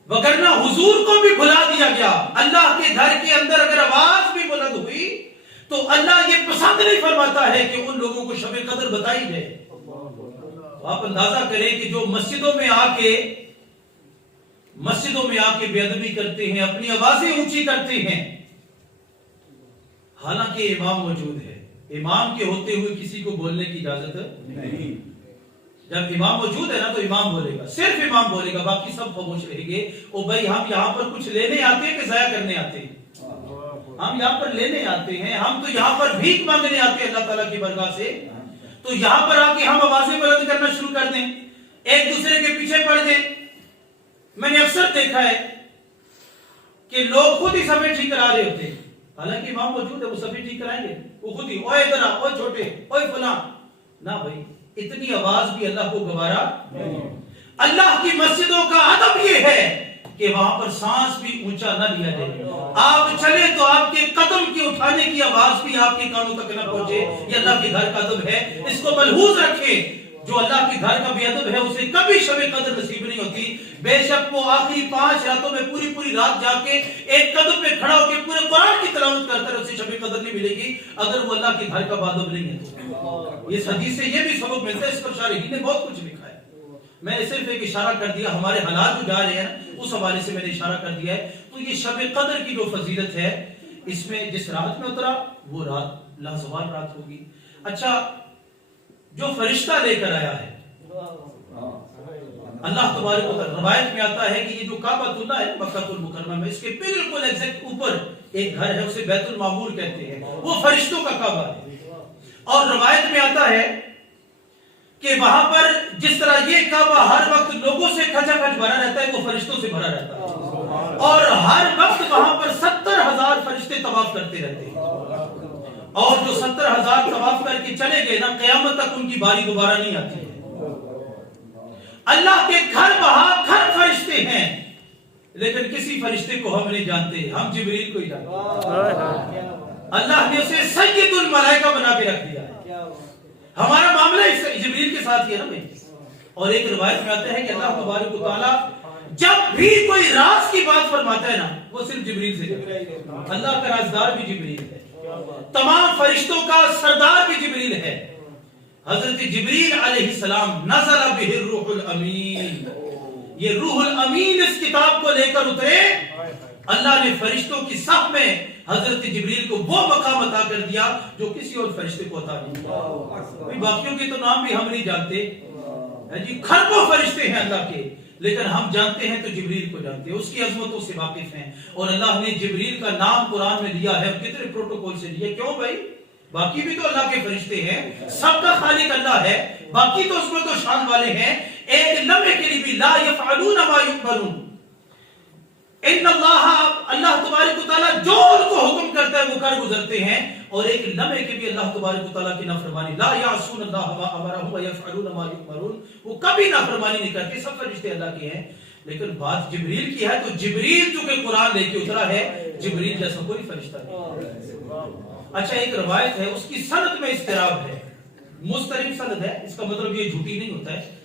وگرنہ حضور کو بھی بھلا دیا گیا۔ اللہ کے گھر کے اندر اگر آواز بھی بلند ہوئی تو اللہ یہ پسند نہیں فرماتا ہے کہ ان لوگوں کو شب قدر بتائی جائے۔ آپ اندازہ کریں کہ جو مسجدوں میں آ کے بے ادبی کرتے ہیں، اپنی آوازیں اونچی کرتے ہیں، حالانکہ امام موجود ہے، امام کے ہوتے ہوئے کسی کو بولنے کی اجازت نہیں۔ جب امام موجود ہے نا تو امام بولے گا، صرف امام بولے گا، باقی سب خاموش رہیں گے۔ او بھائی ہم یہاں پر کچھ لینے آتے ہیں کہ ضائع کرنے آتے ہیں؟ ہم یہاں پر لینے آتے ہیں، ہم تو یہاں پر بھیک مانگنے آتے ہیں اللہ تعالیٰ کی برگاہ سے۔ تو یہاں پر آ کے ہم آوازیں بلند کرنا شروع کر دیں، ایک دوسرے کے پیچھے پڑ دیں۔ میں نے اکثر دیکھا ہے کہ لوگ خود ہی صفیں ٹھیک کرا رہے ہوتے ہیں، حالانکہ امام موجود ہے، وہ صفیں ٹھیک کرائیں گے، وہ خود ہی اوے ادھر آ، اوے چھوٹے، اوے فلاں۔ نہ بھائی، اتنی آواز بھی اللہ کو گوارا نہیں۔ اللہ کی مسجدوں کا ادب یہ ہے کہ وہاں پر سانس بھی اونچا نہ لیا جائے۔ آپ چلے تو آپ کے قدم کے اٹھانے کی آواز بھی آپ کے کانوں تک نہ پہنچے۔ یہ اللہ کے گھر کا ادب ہے، اس کو ملحوظ رکھیں۔ جو اللہ کے گھر کا بے ادب ہے اسے کبھی شب قدر نصیب نہیں ہوتی۔ بے شک وہ آخری 5 راتوں میں پوری رات جا کے ایک قدم پہ کھڑا ہو کے پورے قرآن کی تلاوت کرتا ہے، اسے شب قدر نہیں ملے گی اگر وہ اللہ کے گھر کا بادب نہیں ہے تو۔ اس حدیث سے یہ بھی سبق ملتا ہے، اس پر شارحین نے بہت کچھ لکھا ہے، میں نے صرف ایک اشارہ کر دیا، ہمارے حالات جو جا رہے ہیں اس حوالے سے میں نے اشارہ کر دیا ہے۔ تو یہ شب قدر کی جو فضیلت ہے، اس میں جس رات میں اترا وہ رات لازوال رات ہوگی۔ اچھا، جو فرشتہ لے کر آیا ہے اللہ تبارک و تعالی، روایت میں آتا ہے کہ یہ جو کعبۃ اللہ ہے مکہ المکرمہ میں، اس کے بالکل ایگزیکٹ اوپر ایک گھر ہے، اسے بیت المعمور کہتے ہیں، وہ فرشتوں کا کعبہ ہے۔ اور روایت میں آتا ہے کہ وہاں پر جس طرح یہ کعبہ ہر وقت لوگوں سے کھچا کھچ بھرا رہتا ہے، وہ فرشتوں سے بھرا رہتا ہے، اور ہر وقت وہاں پر 70,000 فرشتے طواف کرتے رہتے ہیں، اور جو 70,000 طواف کر کے چلے گئے نا، قیامت تک ان کی باری دوبارہ نہیں آتی ہے۔ اللہ کے گھر گھر فرشتے ہیں، لیکن کسی فرشتے کو ہم نہیں جانتے، ہم جبریل کو ہی جانتے ہیں۔ اللہ نے اسے سید الملائکہ بنا کے رکھ دیا ہے، ہمارا معاملہ جبریل کے ساتھ ہی ہے نا بھائی۔ اور ایک روایت میں آتا ہے کہ اللہ تبارک و تعالیٰ جب بھی کوئی راز کی بات فرماتا ہے نا، وہ صرف جبریل سے جاتا ہے۔ اللہ کا رازدار بھی جبریل ہے، تمام فرشتوں کا سردار بھی جبریل ہے۔ حضرت جبریل علیہ السلام نزل بہ الروح الامین، یہ روح الامین اس کتاب کو لے کر اترے۔ اللہ نے فرشتوں کی صف میں حضرت جبریل کو وہ مقام عطا کر دیا جو کسی اور فرشتے کو عطا نہیں کیا۔ باقیوں کے تو نام بھی ہم نہیں جانتے جی، کھربوں فرشتے ہیں اللہ کے، لیکن ہم جانتے ہیں تو جبریل کو جانتے ہیں، اس کی عظمتوں سے واقف ہیں۔ اور اللہ نے جبریل کا نام قرآن میں لیا ہے، کتنے پروٹوکول سے لیا، کیوں بھائی؟ باقی بھی تو اللہ کے فرشتے ہیں، سب کا خالق اللہ ہے، باقی تو اس میں تو شان والے ہیں۔ ایک لمحے کے لیے بھی لا یفعلون ما یؤمرون، ان اللہ تبارک و تعالیٰ جو ان کو حکم کرتا ہے وہ کر گزرتے ہیں، اور ایک لمحے کے بھی اللہ تبارک و تعالیٰ کی نافرمانی، لا یعصون اللہ ما امرهم ویفعلون ما یؤمرون، وہ کبھی نافرمانی نہیں کرتے، سب فرشتے اللہ کے ہیں۔ لیکن بات جبریل کی ہے تو جبریل جو کہ قرآن لے کے اترا ہے، جبریل جیسا کوئی فرشتہ نہیں۔ اچھا، ایک روایت ہے، اس کی سند میں اضطراب ہے، مضطرب سند ہے، اس کا مطلب یہ جھوٹی نہیں ہوتا ہے۔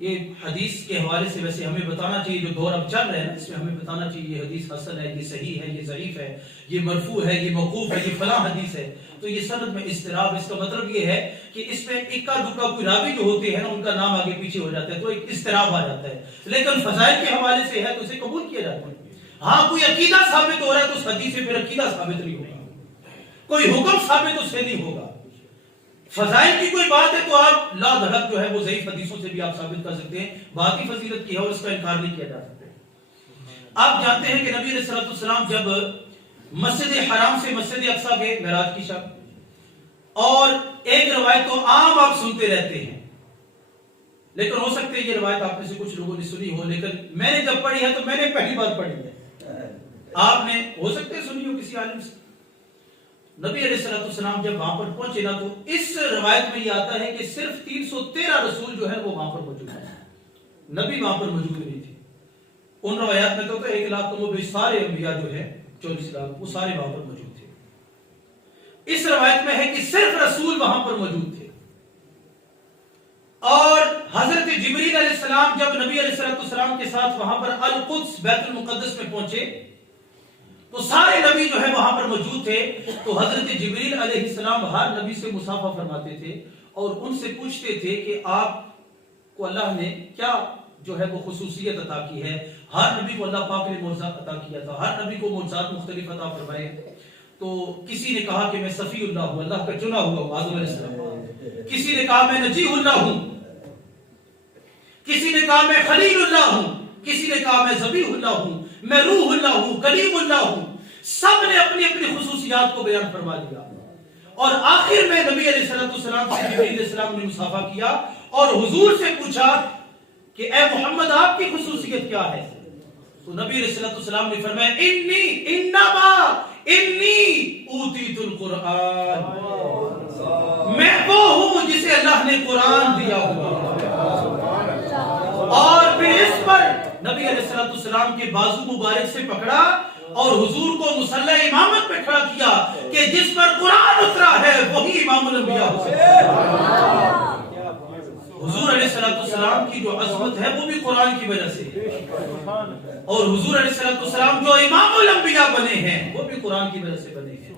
یہ حدیث کے حوالے سے ویسے ہمیں بتانا چاہیے، جو دور اب چل رہے ہیں اس میں ہمیں بتانا چاہیے یہ حدیث حسن ہے، یہ صحیح ہے، یہ ضعیف ہے، یہ مرفوع ہے، یہ موقوف ہے، یہ فلاں حدیث ہے۔ تو یہ سند میں اضطراب، اس کا مطلب یہ ہے کہ اس میں اکا دکا کوئی راوی جو ہوتے ہیں نا، ان کا نام آگے پیچھے ہو جاتا ہے تو ایک اضطراب آ جاتا ہے، لیکن فضائل کے حوالے سے ہے تو اسے قبول کیا جاتا ہے۔ ہاں، کوئی عقیدہ ثابت ہو رہا ہے تو اس حدیث سے پھر عقیدہ ثابت نہیں ہوگا، کوئی حکم ثابت اس سے نہیں ہوگا۔ فضائل کی کوئی بات ہے تو آپ لا دھڑک جو ہے وہ ضعیف حدیثوں سے بھی آپ ثابت کر سکتے ہیں، بات ہی فضیلت کی ہے اور اس کا انکار نہیں کیا جا سکتا۔ آپ جانتے ہیں کہ نبی علیہ الصلوۃ والسلام جب مسجد حرام سے مسجد اقصی گئے معراج کی شب، اور ایک روایت تو عام آپ سنتے رہتے ہیں، لیکن ہو سکتے ہیں یہ روایت آپ میں سے کچھ لوگوں نے سنی ہو، لیکن میں نے جب پڑھی ہے تو میں نے پہلی بار پڑھی ہے، آپ نے ہو سکتے ہیں سنی ہو کسی عالم سے۔ نبی علیہ الصلوۃ والسلام جب وہاں پر پہنچے نا، تو اس روایت میں یہ آتا ہے کہ صرف 313 رسول جو ہے وہ وہاں پر موجود ہیں، نبی وہاں پر موجود نہیں تھے۔ ان روایات میں تو 1 لاکھ کم و بیش سارے انبیاء جو ہے 24 لاکھ وہ سارے وہاں پر موجود تھے. اس روایت میں ہے کہ صرف رسول وہاں پر موجود تھے. اور حضرت جبریل علیہ السلام جب نبی علیہ السلام کے ساتھ وہاں پر القدس بیت المقدس میں پہنچے تو سارے نبی جو ہے وہاں پر موجود تھے. تو حضرت جبریل علیہ السلام ہر نبی سے مصافحہ فرماتے تھے اور ان سے پوچھتے تھے کہ آپ کو اللہ نے کیا جو ہے وہ خصوصیت عطا کی ہے. ہر نبی کو اللہ پاک نے معجزات عطا کیا تھا, ہر نبی کو معجزات مختلف عطا فرمائے. تو کسی نے کہا کہ میں صفی اللہ ہوں, اللہ کا چنا ہوا ہوں, آدم علیہ السلام. کسی نے کہا میں نجی اللہ ہوں, کسی نے کہا میں خلیل اللہ ہوں, کسی نے کہا میں ذبیح اللہ ہوں, میں روح اللہ ہوں, کلیم اللہ ہوں. سب نے اپنی اپنی خصوصیات کو بیان فرما دیا. اور آخر میں نبی علیہ السلام سے جبریل علیہ السلام نے مصافحہ کیا اور حضور سے پوچھا کہ اے محمد آپ کی خصوصیت کیا ہے. تو نبی علیہ السلام نے فرمایا انی اوتیت القرآن, میں وہ ہوں جسے اللہ نے قرآن دیا ہوا. اور پھر اس پر نبی علیہ السلام کے بازو مبارک سے پکڑا اور حضور کو مصلی امامت پہ کھڑا کیا کہ جس پر قرآن اترا ہے وہی امام الانبیاء ہو سکتا ہے. حضور علیہ السلام کی جو عظمت ہے وہ بھی قرآن کی وجہ سے, اور حضور علیہ السلام جو امام الانبیاء بنے ہیں وہ بھی قرآن کی وجہ سے بنے ہیں.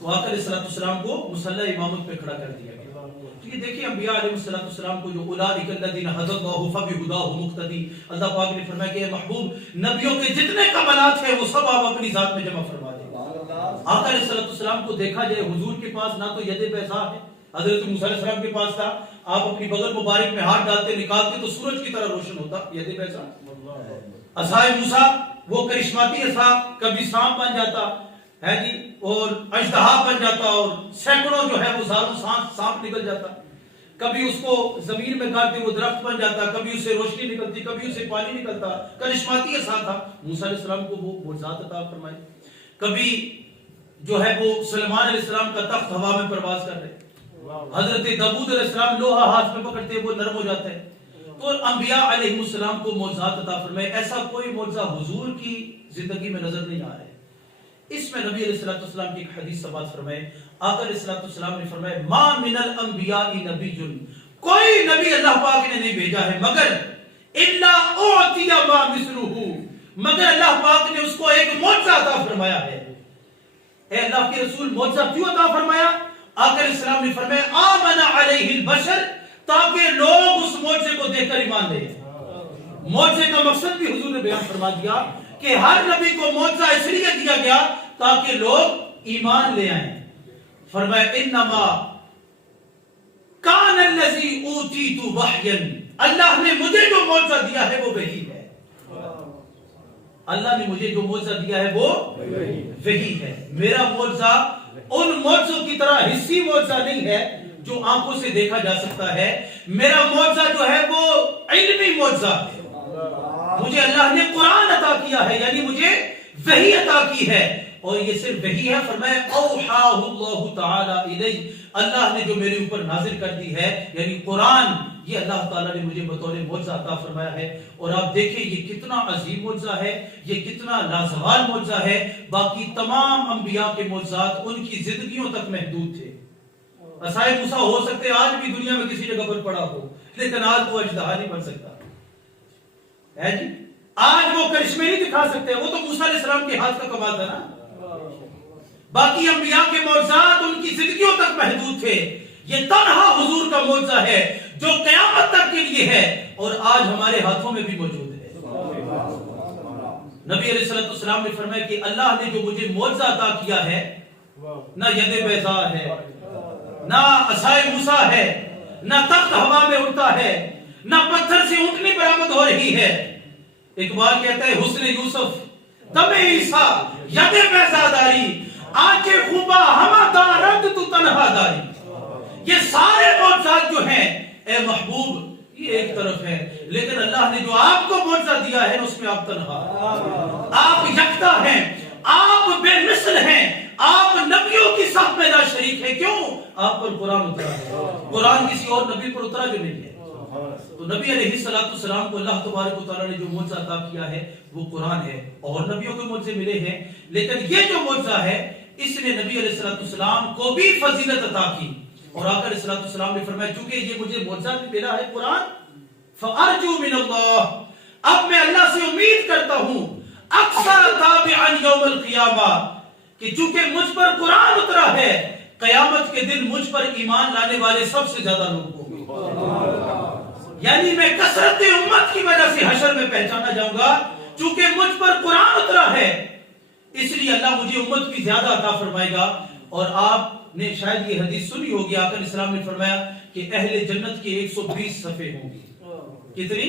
تو آقا علیہ السلام کو مصلی امامت پہ کھڑا کر دیا گیا. تو یہ دیکھیں انبیاء علیہ السلام کو جو اولئک الذین ھدی اللہ فبہداہ مقتدی, اللہ پاک نے فرمایا کہ اے محبوب نبیوں کے جتنے کمالات ہیں وہ سب آپ اپنی ذات میں جمع فرما دیں. آقا علیہ السلام کو دیکھا جائے حضور کے پاس نہ تو ید بیضاء ہے, حضرت موسیٰ علیہ السلام کے پاس تھا, آپ اپنی بغل مبارک میں ہاتھ ڈالتے نکالتے تو سورج کی طرح روشن ہوتا ید بیضاء. عصائے موسیٰ وہ کرشماتی عصا, کبھی سانپ بن جاتا ہے جی اور اژدہا بن جاتا اور سینکڑوں جو ہے وہ ہزاروں سانپ نکل جاتا, کبھی اس کو زمین میں گاڑتے وہ درخت بن جاتا, کبھی اسے روشنی نکلتی, کبھی اسے پانی نکلتا. کرشماتی عصا تھا. موسیٰ علیہ السلام کو وہ معجزات عطا فرمائے. کبھی جو ہے وہ سلیمان علیہ السلام کا تخت ہوا میں پرواز کر رہے, حضرت داؤد علیہ السلام لوہا ہاتھ میں پکڑتے وہ نرم ہو جاتا ہے. تو انبیاء علیہ السلام کو معجزات عطا فرمائے. ایسا کوئی معجزہ حضور کی زندگی میں نظر نہیں آ رہا ہے. اس میں نبی علیہ السلام کی ایک حدیث ثبات فرمائے. آقا علیہ السلام نے فرمایا ما من الانبیاء نبی, کوئی نبی اللہ پاک نے نہیں بھیجا ہے مگر الا اعطی ما مثلہ, مگر اللہ پاک نے اس کو ایک معجزہ عطا فرمایا ہے. اے اللہ کے رسول معجزہ کیوں عطا فرمایا؟ آقا علیہ السلام نے فرمایا آمن علیہ البشر, تاکہ لوگ اس معجزے کو دیکھ کر ایمان لیں. معجزے کا مقصد بھی حضور نے بیان فرما دیا کہ ہر نبی کو معجزہ اس لیے دیا گیا تاکہ لوگ ایمان لے آئیں. فرمایا انما کان الذی اوتیت وحیا, اللہ نے مجھے جو معجزہ دیا ہے وہ وحی ہے. اللہ نے مجھے جو معجزہ دیا ہے وہ وحی ہے. میرا معجزہ ان معجزوں کی طرح حسی معجزہ نہیں ہے جو آنکھوں سے دیکھا جا سکتا ہے. میرا معجزہ جو ہے وہ علمی معجزہ ہے. مجھے اللہ نے قرآن عطا کیا ہے, یعنی مجھے وحی عطا کی ہے, اور یہ صرف وحی ہے. فرمایا اوحاہ اللہ تعالی الی, اللہ نے جو میرے اوپر نازل کر دی ہے یعنی قرآن, یہ اللہ تعالیٰ نے مجھے بطور معجزہ عطا فرمایا ہے. اور آپ دیکھیں یہ کتنا عظیم معجزہ ہے, یہ کتنا لازوال معجزہ ہے. باقی تمام انبیاء کے معجزات ان کی زندگیوں تک محدود تھے. عصائے موسیٰ ہو سکتے آج بھی دنیا میں کسی جگہ پر پڑا ہو, لیکن آج وہ اژدہا نہیں بن سکتا ہے جی. آج وہ کرشمے نہیں دکھا سکتے, وہ تو موسیٰ علیہ السلام کے ہاتھ کا کمال تھا نا. باقی انبیاء کے معجزات ان کی زندگیوں تک محدود تھے. یہ تنہا حضور کا معجزہ ہے جو قیامت تک کے لیے ہے اور آج ہمارے ہاتھوں میں بھی موجود ہے. نبی علیہ السلام نے فرمایا کہ اللہ نے جو مجھے معجزہ عطا کیا ہے, نہ ید بیضاء ہے, نہ عصائے موسیٰ ہے, نہ تخت ہوا میں اڑتا ہے, نہ پتھر سے اونٹنی برآمد ہو رہی ہے. اقبال کہتا ہے حسن یوسف دم عیسیٰ ید بیضاء داری, آنکھیں خوبا ہما دارد تو تنہا داری. یہ سارے معجزات جو ہیں اے محبوب یہ ایک طرف ہے, لیکن اللہ نے جو آپ کو معجزہ دیا ہے اس میں آپ تنہا, آپ یکتا ہیں, آپ بے مثل ہیں, آپ نبیوں کی صف میں لا شریک ہے. کیوں؟ آپ پر قرآن اترا ہے. قرآن کسی اور نبی پر اترا جو نہیں ہے. تو نبی علیہ السلام کو اللہ تبارک و تعالیٰ نے جو معجزہ عطا کیا ہے وہ قرآن ہے، اور نبیوں کو معجزے ملے ہیں، لیکن یہ جو معجزہ ہے اس نے نبی علیہ السلام کو بھی فضیلت عطا کی، اور آقا علیہ السلام نے فرمایا چونکہ یہ مجھے معجزہ بھی ملا ہے قرآن، فَأَرْجُو مِنَ اللَّهِ، اب میں اللہ سے امید کرتا ہوں اکثر تابعا یوم القیامہ، کہ چونکہ مجھ پر قرآن اترا ہے قیامت کے دن مجھ پر ایمان لانے والے سب سے زیادہ لوگ ہوں گے، یعنی میں کثرت امت کی وجہ سے حشر میں پہچانا جاؤں گا، چونکہ مجھ پر قرآن اترا ہے اس لیے اللہ مجھے امت بھی زیادہ عطا فرمائے گا۔ اور آپ نے شاید یہ حدیث سنی ہوگی، آقا علیہ السلام نے فرمایا کہ اہل جنت کے 120 صفحے ہوں گے، کتنی؟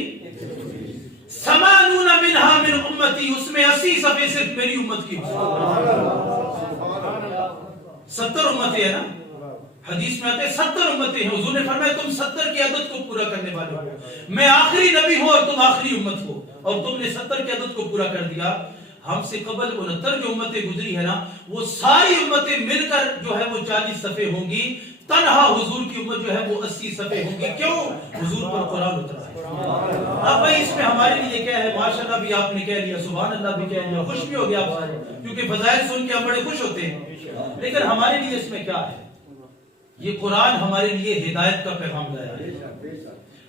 80 منہا من امتی، اس میں 80 صفحے صرف میری امت کی، 70 امتیں ہیں نا، حدیث میں آتے ہیں 70 امتیں ہیں، حضور نے فرمایا تم 70 کی عدد کو پورا کرنے والے ہو، میں آخری نبی ہوں اور تم آخری امت ہو، اور تم نے 70 کی عدد کو پورا کر دیا۔ ہم سے قبل 69 جو امتیں گزری ہے نا، وہ ساری امتیں مل کر جو ہے وہ 40 صفحے ہوں گی، تنہا حضور کی امت جو ہے وہ 80 صفحے ہوں گی، کیوں؟ حضور پر قرآن اترا ہے۔ اب بھائی اس میں ہمارے لیے کیا ہے؟ ماشاءاللہ بھی آپ نے کہہ لیا، سبحان اللہ بھی کہہ لیا، خوش بھی ہو گیا آپ سارے، کیونکہ فضائل سن کے ہم بڑے خوش ہوتے ہیں، لیکن ہمارے لیے اس میں کیا ہے؟ یہ قرآن ہمارے لیے ہدایت کا پیغام لایا ہے،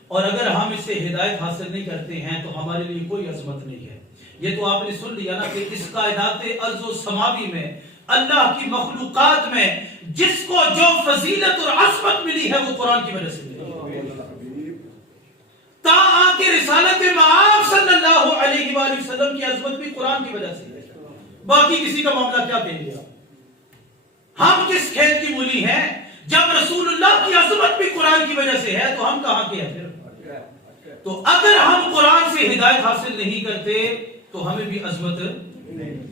اور اگر ہم اس سے ہدایت حاصل نہیں کرتے ہیں تو ہمارے لیے کوئی عظمت نہیں ہے۔ یہ تو آپ نے سن لیا نا کہ اس کائنات ارض و سماوی میں، اللہ کی مخلوقات میں جس کو جو فضیلت اور عظمت ملی ہے وہ قرآن کی وجہ سے ملی، تا آکے رسالت مآب صلی اللہ علیہ وآلہ وسلم کی عظمت بھی قرآن کی وجہ سے، باقی کسی کا معاملہ کیا کہیں گے؟ ہم کس کھیت کی مولی ہیں؟ جب رسول اللہ کی عظمت بھی قرآن کی وجہ سے ہے تو ہم کہاں کے ہیں پھر؟ تو اگر ہم قرآن سے ہدایت حاصل نہیں کرتے تو ہمیں بھی عظمت،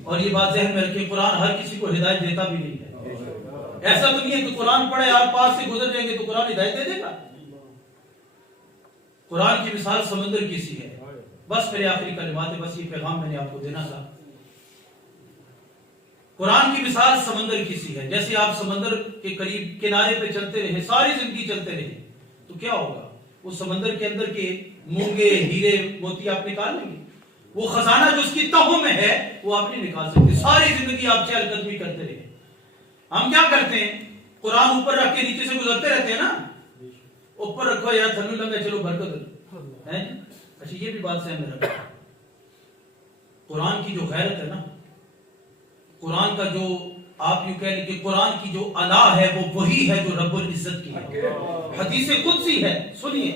اور یہ بات ذہن میں رکھیں، قرآن ہر کسی کو ہدایت دیتا بھی نہیں ہے، ایسا تو نہیں ہے کہ قرآن پڑھے آپ پاس سے گزر جائیں گے تو قرآن ہدایت دے دے گا۔ قرآن کی مثال سمندر کی سی ہے۔ بس میرے آخری کلمات ہے، بس یہ پیغام میں نے آپ کو دینا تھا۔ قرآن کی مثال سمندر کی سی ہے، جیسے آپ سمندر کے قریب کنارے پہ چلتے رہے، ساری زندگی چلتے رہے تو کیا ہوگا؟ وہ سمندر کے اندر کے مونگے، ہیرے، موتی آپ نکال لیں گے، وہ خزانہ جو اس کی تہوں میں ہے وہ آپ نہیں نکال سکتے، ساری زندگی آپ چہل قدمی کرتے رہے۔ ہم کیا کرتے ہیں؟ قرآن اوپر رکھ کے نیچے سے گزرتے رہتے ہیں نا، اوپر رکھو یار تھنو لگا چلو برکت ہے، اچھا یہ بھی بات سہم میں رکھا۔ قرآن کی جو غیرت ہے نا، قرآن کا جو آپ یوں کہہ لیں کہ قرآن کی جو اعلیٰ ہے وہ وہی ہے جو رب العزت کی ہے، حدیث قدسی ہے، سنیے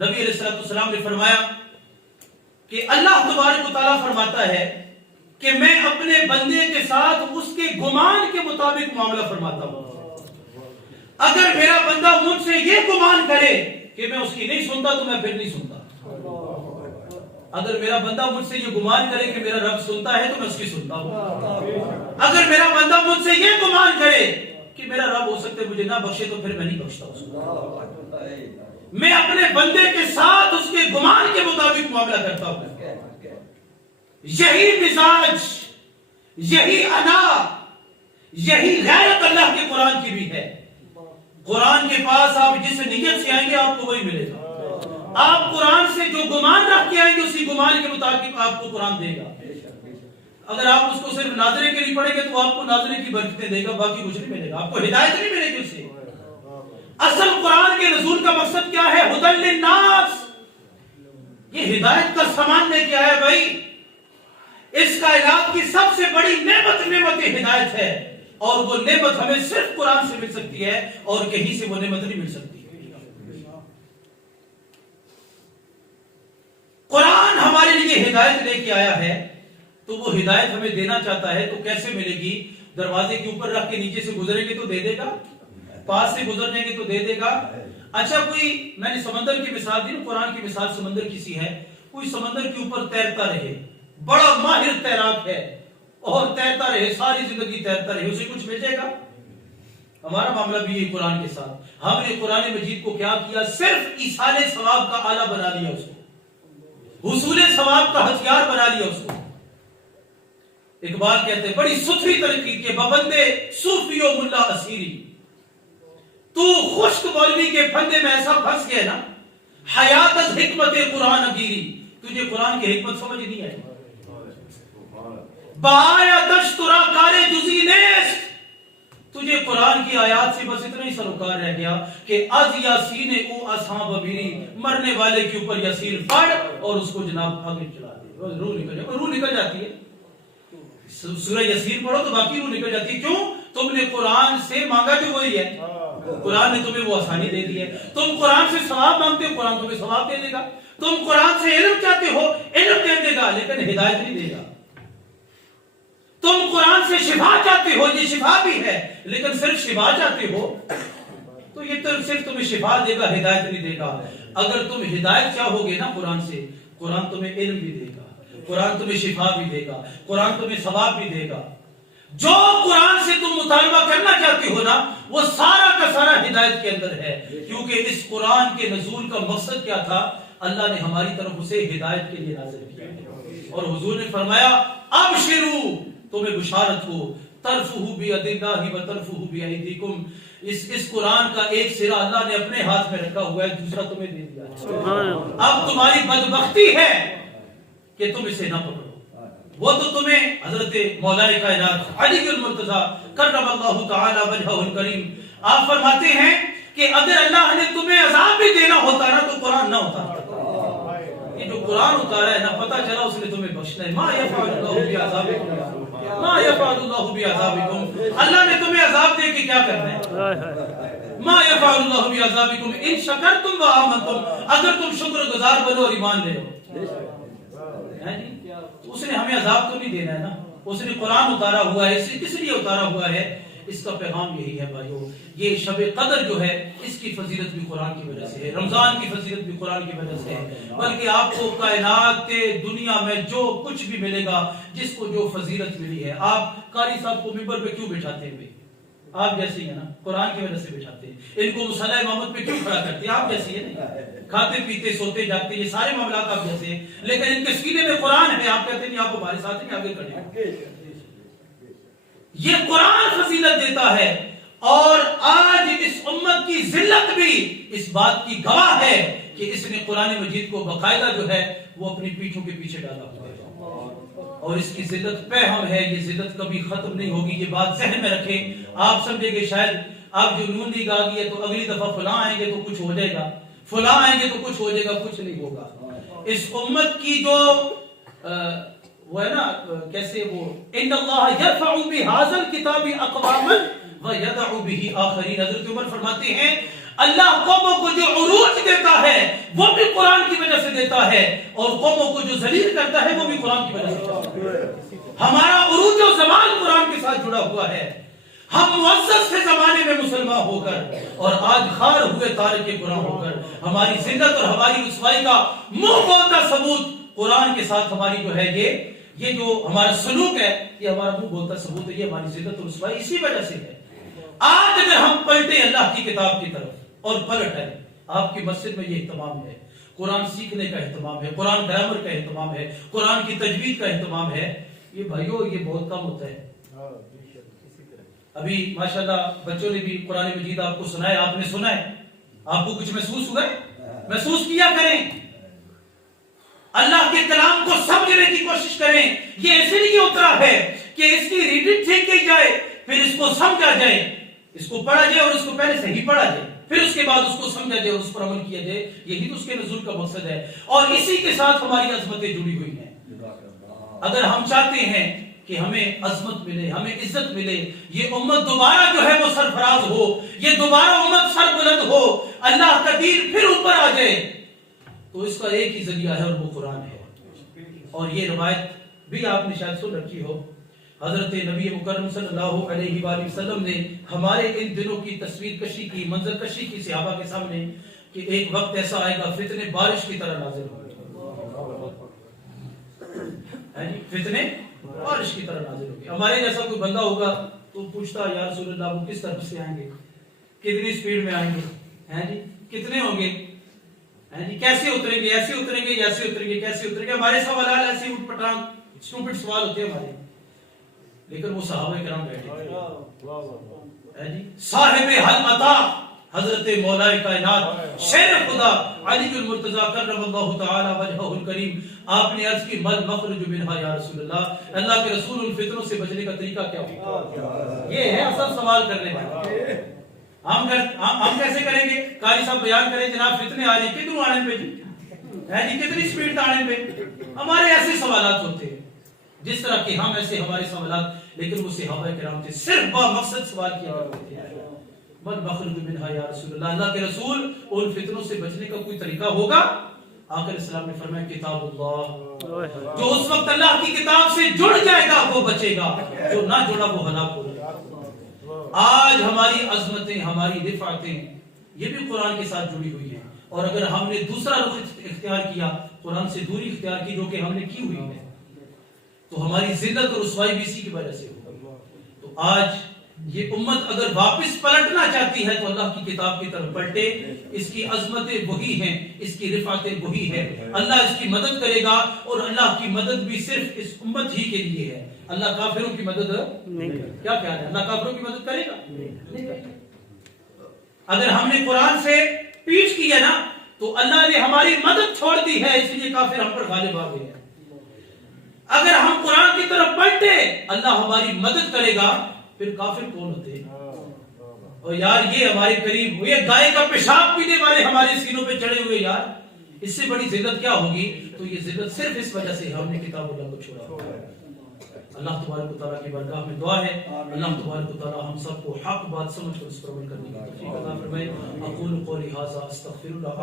نبی علیہ السلام نے فرمایا کہ اللہ تبارک و تعالیٰ فرماتا ہے کہ میں اپنے بندے کے ساتھ اس کے گمان کے مطابق معاملہ فرماتا ہوں، اگر میرا بندہ مجھ سے یہ گمان کرے کہ میں اس کی نہیں سنتا تو میں پھر نہیں سنتا، اگر میرا بندہ مجھ سے یہ گمان کرے کہ میرا رب سنتا ہے تو میں اس کی سنتا ہوں، اگر میرا بندہ مجھ سے یہ گمان کرے کہ میرا رب ہو سکتے مجھے نہ بخشے تو پھر میں نہیں بخشتا اس کو۔ میں اپنے بندے کے ساتھ اس کے گمان کے مطابق معاملہ کرتا ہوں۔ یہی مزاج، یہی انا، یہی غیرت اللہ کے قرآن کی بھی ہے۔ قرآن کے پاس آپ جس نیت سے آئیں گے آپ کو وہی ملے گا، آپ قرآن سے جو گمان رکھ کے آئیں گے اسی گمان کے مطابق آپ کو قرآن دے گا۔ اگر آپ اس کو صرف ناظرے کے لیے پڑھیں گے تو آپ کو ناظرے کی برکتیں دے گا، باقی کچھ نہیں ملے گا، آپ کو ہدایت نہیں ملے گی اس سے۔ اصل قرآن کے نزول کا مقصد کیا ہے؟ ہدی للناس، یہ ہدایت کا سامان لے کے آیا بھائی۔ اس کائنات کی سب سے بڑی نعمت ہدایت ہے، اور وہ نعمت ہمیں صرف قرآن سے مل سکتی ہے اور کہیں سے وہ نعمت نہیں مل سکتی۔ قرآن ہمارے لیے ہدایت لے کے آیا ہے تو وہ ہدایت ہمیں دینا چاہتا ہے تو کیسے ملے گی؟ دروازے کے اوپر رکھ کے نیچے سے گزریں گے تو دے دے گا، پاس سے گزر جائیں گے تو دے دے گا۔ اچھا کوئی، میں نے سمندر کی مثال دی نا، قرآن کی مثال سمندر کی سی ہے، کوئی سمندر کے اوپر تیرتا رہے، بڑا ماہر تیراک ہے اور تیرتا رہے، ساری زندگی تیرتا رہے، اسے کچھ مل جائے گا؟ ہمارا معاملہ بھی ہے قرآن کے ساتھ، ہم نے قرآن مجید کو کیا کیا؟ صرف ایصال ثواب کا آلہ بنا لیا اس کو، حصول ثواب کا ہتھیار بنا لیا اس کو۔ اقبال کہتے ہیں بڑی ستھری ترقی کے ببندے صوفی و ملا اسیری، تو خشک مولوی کے پھندے میں ایسا پھنس گیا نا حیات از حکمت قرآن گیری، تجھے قرآن کی حکمت سمجھ نہیں آئی. بایا دشترا کارے جزی نیست، تجھے قرآن کی آیات سے بس اتنا ہی سروکار رہ گیا کہ از یاسین او اصحاب بیری، مرنے والے کے اوپر یاسین پڑھ اور اس کو جناب آگے چلا دے، روح نکل جاتی ہے. سورہ یاسین پڑھو تو باقی روح نکل جاتی ہے. کیوں؟ تم نے قرآن سے مانگا جو وہی ہے، قرآن نے تمہیں وہ آسانی دے دی ہے. تم قرآن سے ثواب مانگتے ہو، قرآن تمہیں ثواب دے دے گا. تم قرآن سے علم چاہتے ہو، علم دے دے گا، لیکن ہدایت نہیں دے گا. تم قرآن سے شفا چاہتے ہو، یہ شفا بھی ہے، لیکن صرف شفا چاہتے ہو تو یہ تو صرف تمہیں شفا دے گا، ہدایت نہیں دے گا. اگر تم ہدایت چاہو گے نا قرآن سے، قرآن تمہیں علم بھی دے گا، قرآن تمہیں شفا بھی دے گا، قرآن تمہیں ثواب بھی دے گا. جو قرآن سے تم مطالبہ کرنا چاہتے ہو نا، وہ سارا کا سارا ہدایت کے اندر ہے. کیونکہ اس قرآن کے نزول کا مقصد کیا تھا؟ اللہ نے ہماری طرف اسے ہدایت کے لیے نازل کیا. اور حضور نے فرمایا ابشروا، تمہیں بشارت ہو، طرفہ بیاد اللہ و طرفہ بیدیکم، اس قرآن کا ایک سرا اللہ نے اپنے ہاتھ میں رکھا ہوا ہے، دوسرا تمہیں دے دیا ہے. اب تمہاری بدبختی ہے کہ تم اسے نہ پکڑو. وہ تو تمہیں حضرت مولا کائنات علی المرتضی کرم اللہ تعالی وجہہ الکریم آپ فرماتے ہیں کہ اگر اللہ نے تمہیں عذاب بھی دینا ہوتا نا تو قرآن نہ ہوتا. یہ جو قرآن اتارا ہے نا، پتہ چلا اس نے تمہیں بخشنا ہے. ما یفعل اللہ بعذابکم، ما یفعل اللہ بعذابکم، اللہ نے تمہیں عذاب دے کے کیا کرنا ہے؟ ما یفعل اللہ بعذابکم ان شکرتم و آمنتم، اگر تم شکر گزار بنو اور ایمان لے لو. اس نے ہمیں عذاب تو نہیں دینا ہے نا، اس نے قرآن اتارا ہوا ہے، کس لیے اتارا ہوا ہے؟ اس کا پیغام یہی ہے بھائیو. یہ شب قدر جو ہے اس کی فضیلت بھی قرآن کی وجہ سے ہے، رمضان کی فضیلت بھی قرآن کی وجہ سے ہے. بلکہ آپ کو کائنات کے دنیا میں جو کچھ بھی ملے گا، جس کو جو فضیلت ملی ہے، آپ قاری صاحب کو منبر پہ کیوں بٹھاتے ہیں؟ آپ جیسی ہیں نا، قرآن کی وجہ سے بٹھاتے ہیں. ان کو مصلی امامت پہ کیوں کھڑا کرتے ہیں؟ آپ جیسی ہیں نا، کھاتے پیتے سوتے جاگتے، یہ سارے معاملات آپ جیسے ہیں، لیکن ان کے سینے میں قرآن ہے. آپ کہتے ہیں آپ ہمارے ساتھ ہیں، آگے کھڑے. یہ قرآن فضیلت دیتا ہے. اور آج اس امت کی ذلت بھی اس بات کی گواہ ہے کہ اس نے قرآن مجید کو باقاعدہ جو ہے وہ اپنی پیٹھوں کے پیچھے ڈالا ہوا ہے، اور اس کی ذلت پہ ہم ہے. یہ ذلت کبھی ختم نہیں ہوگی، یہ بات ذہن میں رکھیں. آپ سمجھیں گے شاید آپ جو نون لیگ آ گئی ہے تو اگلی دفعہ فلاں آئیں گے تو کچھ ہو جائے گا، فلاں آئیں گے تو کچھ ہو جائے گا. کچھ نہیں ہوگا. اس امت کی جو وہ ہے نا، کیسے وہ ان اللہ یرفع بہذا الکتاب اقواما ویضع بہ آخرین. حضرت عمر فرماتے ہیں اللہ قوموں کو جو عروج دیتا ہے وہ بھی قرآن کی وجہ سے دیتا ہے، اور قوموں کو جو ذلیل کرتا ہے وہ بھی قرآن کی وجہ سے دیتا ہے. ہمارا عروج و زوال قرآن کے ساتھ جڑا ہوا ہے. ہم معزز سے زمانے میں مسلمان ہو کر اور آج خار ہوئے تارک قرآن ہو کر ہماری ذلت اور ہماری رسوائی کا منہ بولتا ثبوت قرآن کے ساتھ ہماری جو ہے یہ جو ہمارا سلوک ہے، یہ ہمارا منہ بولتا ثبوت ہے. یہ ہماری ذلت اور رسوائی اسی وجہ سے ہے. آج اگر ہم پلٹے اللہ کی کتاب کی طرف اور پلٹ ہے، آپ کی مسجد میں یہ اہتمام ہے، قرآن سیکھنے کا اہتمام ہے، قرآن گرامر کا اہتمام ہے، قرآن کی تجوید کا اہتمام ہے، یہ بھائیو یہ بہت کم ہوتا ہے. ابھی ماشاءاللہ بچوں نے بھی قرآن مجید آپ کو سنا ہے، آپ نے سنا ہے، آپ کو کچھ محسوس ہوا ہے؟ محسوس کیا کریں. اللہ کے کلام کو سمجھنے کی کوشش کریں. یہ اس لیے اترا ہے کہ اس کی ریڈنگ ٹھیک کی جائے، پھر اس کو سمجھا جائے، اس کو پڑھا جائے اور اس کو پہلے صحیح پڑھا جائے، پھر اس کے بعد اس کو سمجھا جائے اور اس پر عمل کیا جائے. یہی تو اس کے نزول کا مقصد ہے، اور اسی کے ساتھ ہماری عظمتیں جڑی ہوئی ہیں. اگر ہم چاہتے ہیں کہ ہمیں عظمت ملے، ہمیں عزت ملے، یہ امت دوبارہ جو ہے وہ سرفراز ہو، یہ دوبارہ امت سر بلند ہو، اللہ کا دین پھر اوپر آ جائے، تو اس کا ایک ہی ذریعہ ہے اور وہ قرآن ہے. اور یہ روایت بھی آپ نے شاید سن رکھی ہو، حضرت نبی مکرم صلی اللہ علیہ وآلہ وسلم نے ہمارے ان دنوں کی تصویر کشی کی، منظر کشی کی صحابہ کے سامنے کہ ایک وقت ایسا آئے گا فتنے بارش کی طرح نازل ہوں گے. فتنے بارش کی طرح نازل ہوں گے. ہمارے جیسا کوئی بندہ ہوگا تو پوچھتا یا رسول اللہ وہ کس طرف سے آئیں گے، کتنی سپیڈ میں آئیں گے، کتنے ہوں گے، کیسے اتریں گے، ایسے اتریں گے، ایسے اتریں گے، کیسے اتریں گے. ہمارے سوالات ایسے اٹھ پٹانگ اسٹوپڈ سوال ہوتے ہیں ہمارے، لیکن وہ صحابہ کرام بیٹھے تھے. صاحب حل عطا حضرت مولا کائنات شیر خدا علی المرتضیٰ کرم اللہ تعالی وجہہ الکریم، آپ نے عرض کی مل مخرج منہا یا رسول اللہ، اللہ کے رسول الفتنوں سے بچنے کا طریقہ کیا ہوگا؟ یہ ہے اصل سوال کرنے کا۔ ہم کیسے کریں گے؟ قاری صاحب بیان کریں جناب فتنے آ رہے کتنوں آنے پہ جی کتنی سپیڈ آنے پہ؟ ہمارے ایسے سوالات ہوتے ہیں جس طرح کہ ہم ایسے ہمارے سوالات، لیکن وہ صحابہ کرام تھے صرف با مقصد سوال کیا کرتے تھے من مخرج منہا یا رسول اللہ، اللہ کے رسول ان فتنوں سے بچنے کا کوئی طریقہ ہوگا؟ آقا علیہ السلام نے فرمایا کتاب اللہ، جو اس وقت اللہ کی کتاب سے جڑ جائے گا وہ بچے گا، جو نہ جڑا وہ ہلاک ہو جائے گا۔ آج ہماری عظمتیں، ہماری رفعتیں یہ بھی قرآن کے ساتھ جڑی ہوئی ہیں، اور اگر ہم نے دوسرا رخ اختیار کیا، قرآن سے دوری اختیار کی جو کہ ہم نے کی ہوئی ہے، تو ہماری ذلت اور رسوائی بھی اسی کی وجہ سے ہوگی۔ تو آج یہ امت اگر واپس پلٹنا چاہتی ہے تو اللہ کی کتاب کی طرف پلٹے، اس کی عظمتیں وہی ہیں، اس کی رفعتیں وہی ہیں، اللہ اس کی مدد کرے گا، اور اللہ کی مدد بھی صرف اس امت ہی کے لیے ہے، اللہ کافروں کی مدد نہیں کرے گا۔ کیا خیال ہے، اللہ کافروں کی مدد کرے گا؟ نہیں کرے گا۔ اگر ہم نے قرآن سے پیچھ کی ہے نا تو اللہ نے ہماری مدد چھوڑ دی ہے، اس لیے کافر ہم پر غالب آ گئے ہیں۔ اگر ہم قرآن کی طرف پلٹے اللہ ہماری مدد کرے گا، پھر کافر کون ہوتے ہیں؟ اور یار یہ ہمارے قریب ہوئے گائے کا پیشاب پینے والے ہمارے سینوں پہ چڑھے ہوئے، یار اس سے بڑی ذلت کیا ہوگی؟ تو یہ ذلت صرف اس وجہ سے ہم نے کتاب اللہ کو چھوڑا۔ اللہ تبارک و تعالیٰ کی بارگاہ میں دعا ہے اللہ تبارک و تعالیٰ ہم سب کو حق بات سمجھ کر اس پر عمل کرنے کی توفیق عطا فرمائے۔ اقول قولی ھذا استغفر اللہ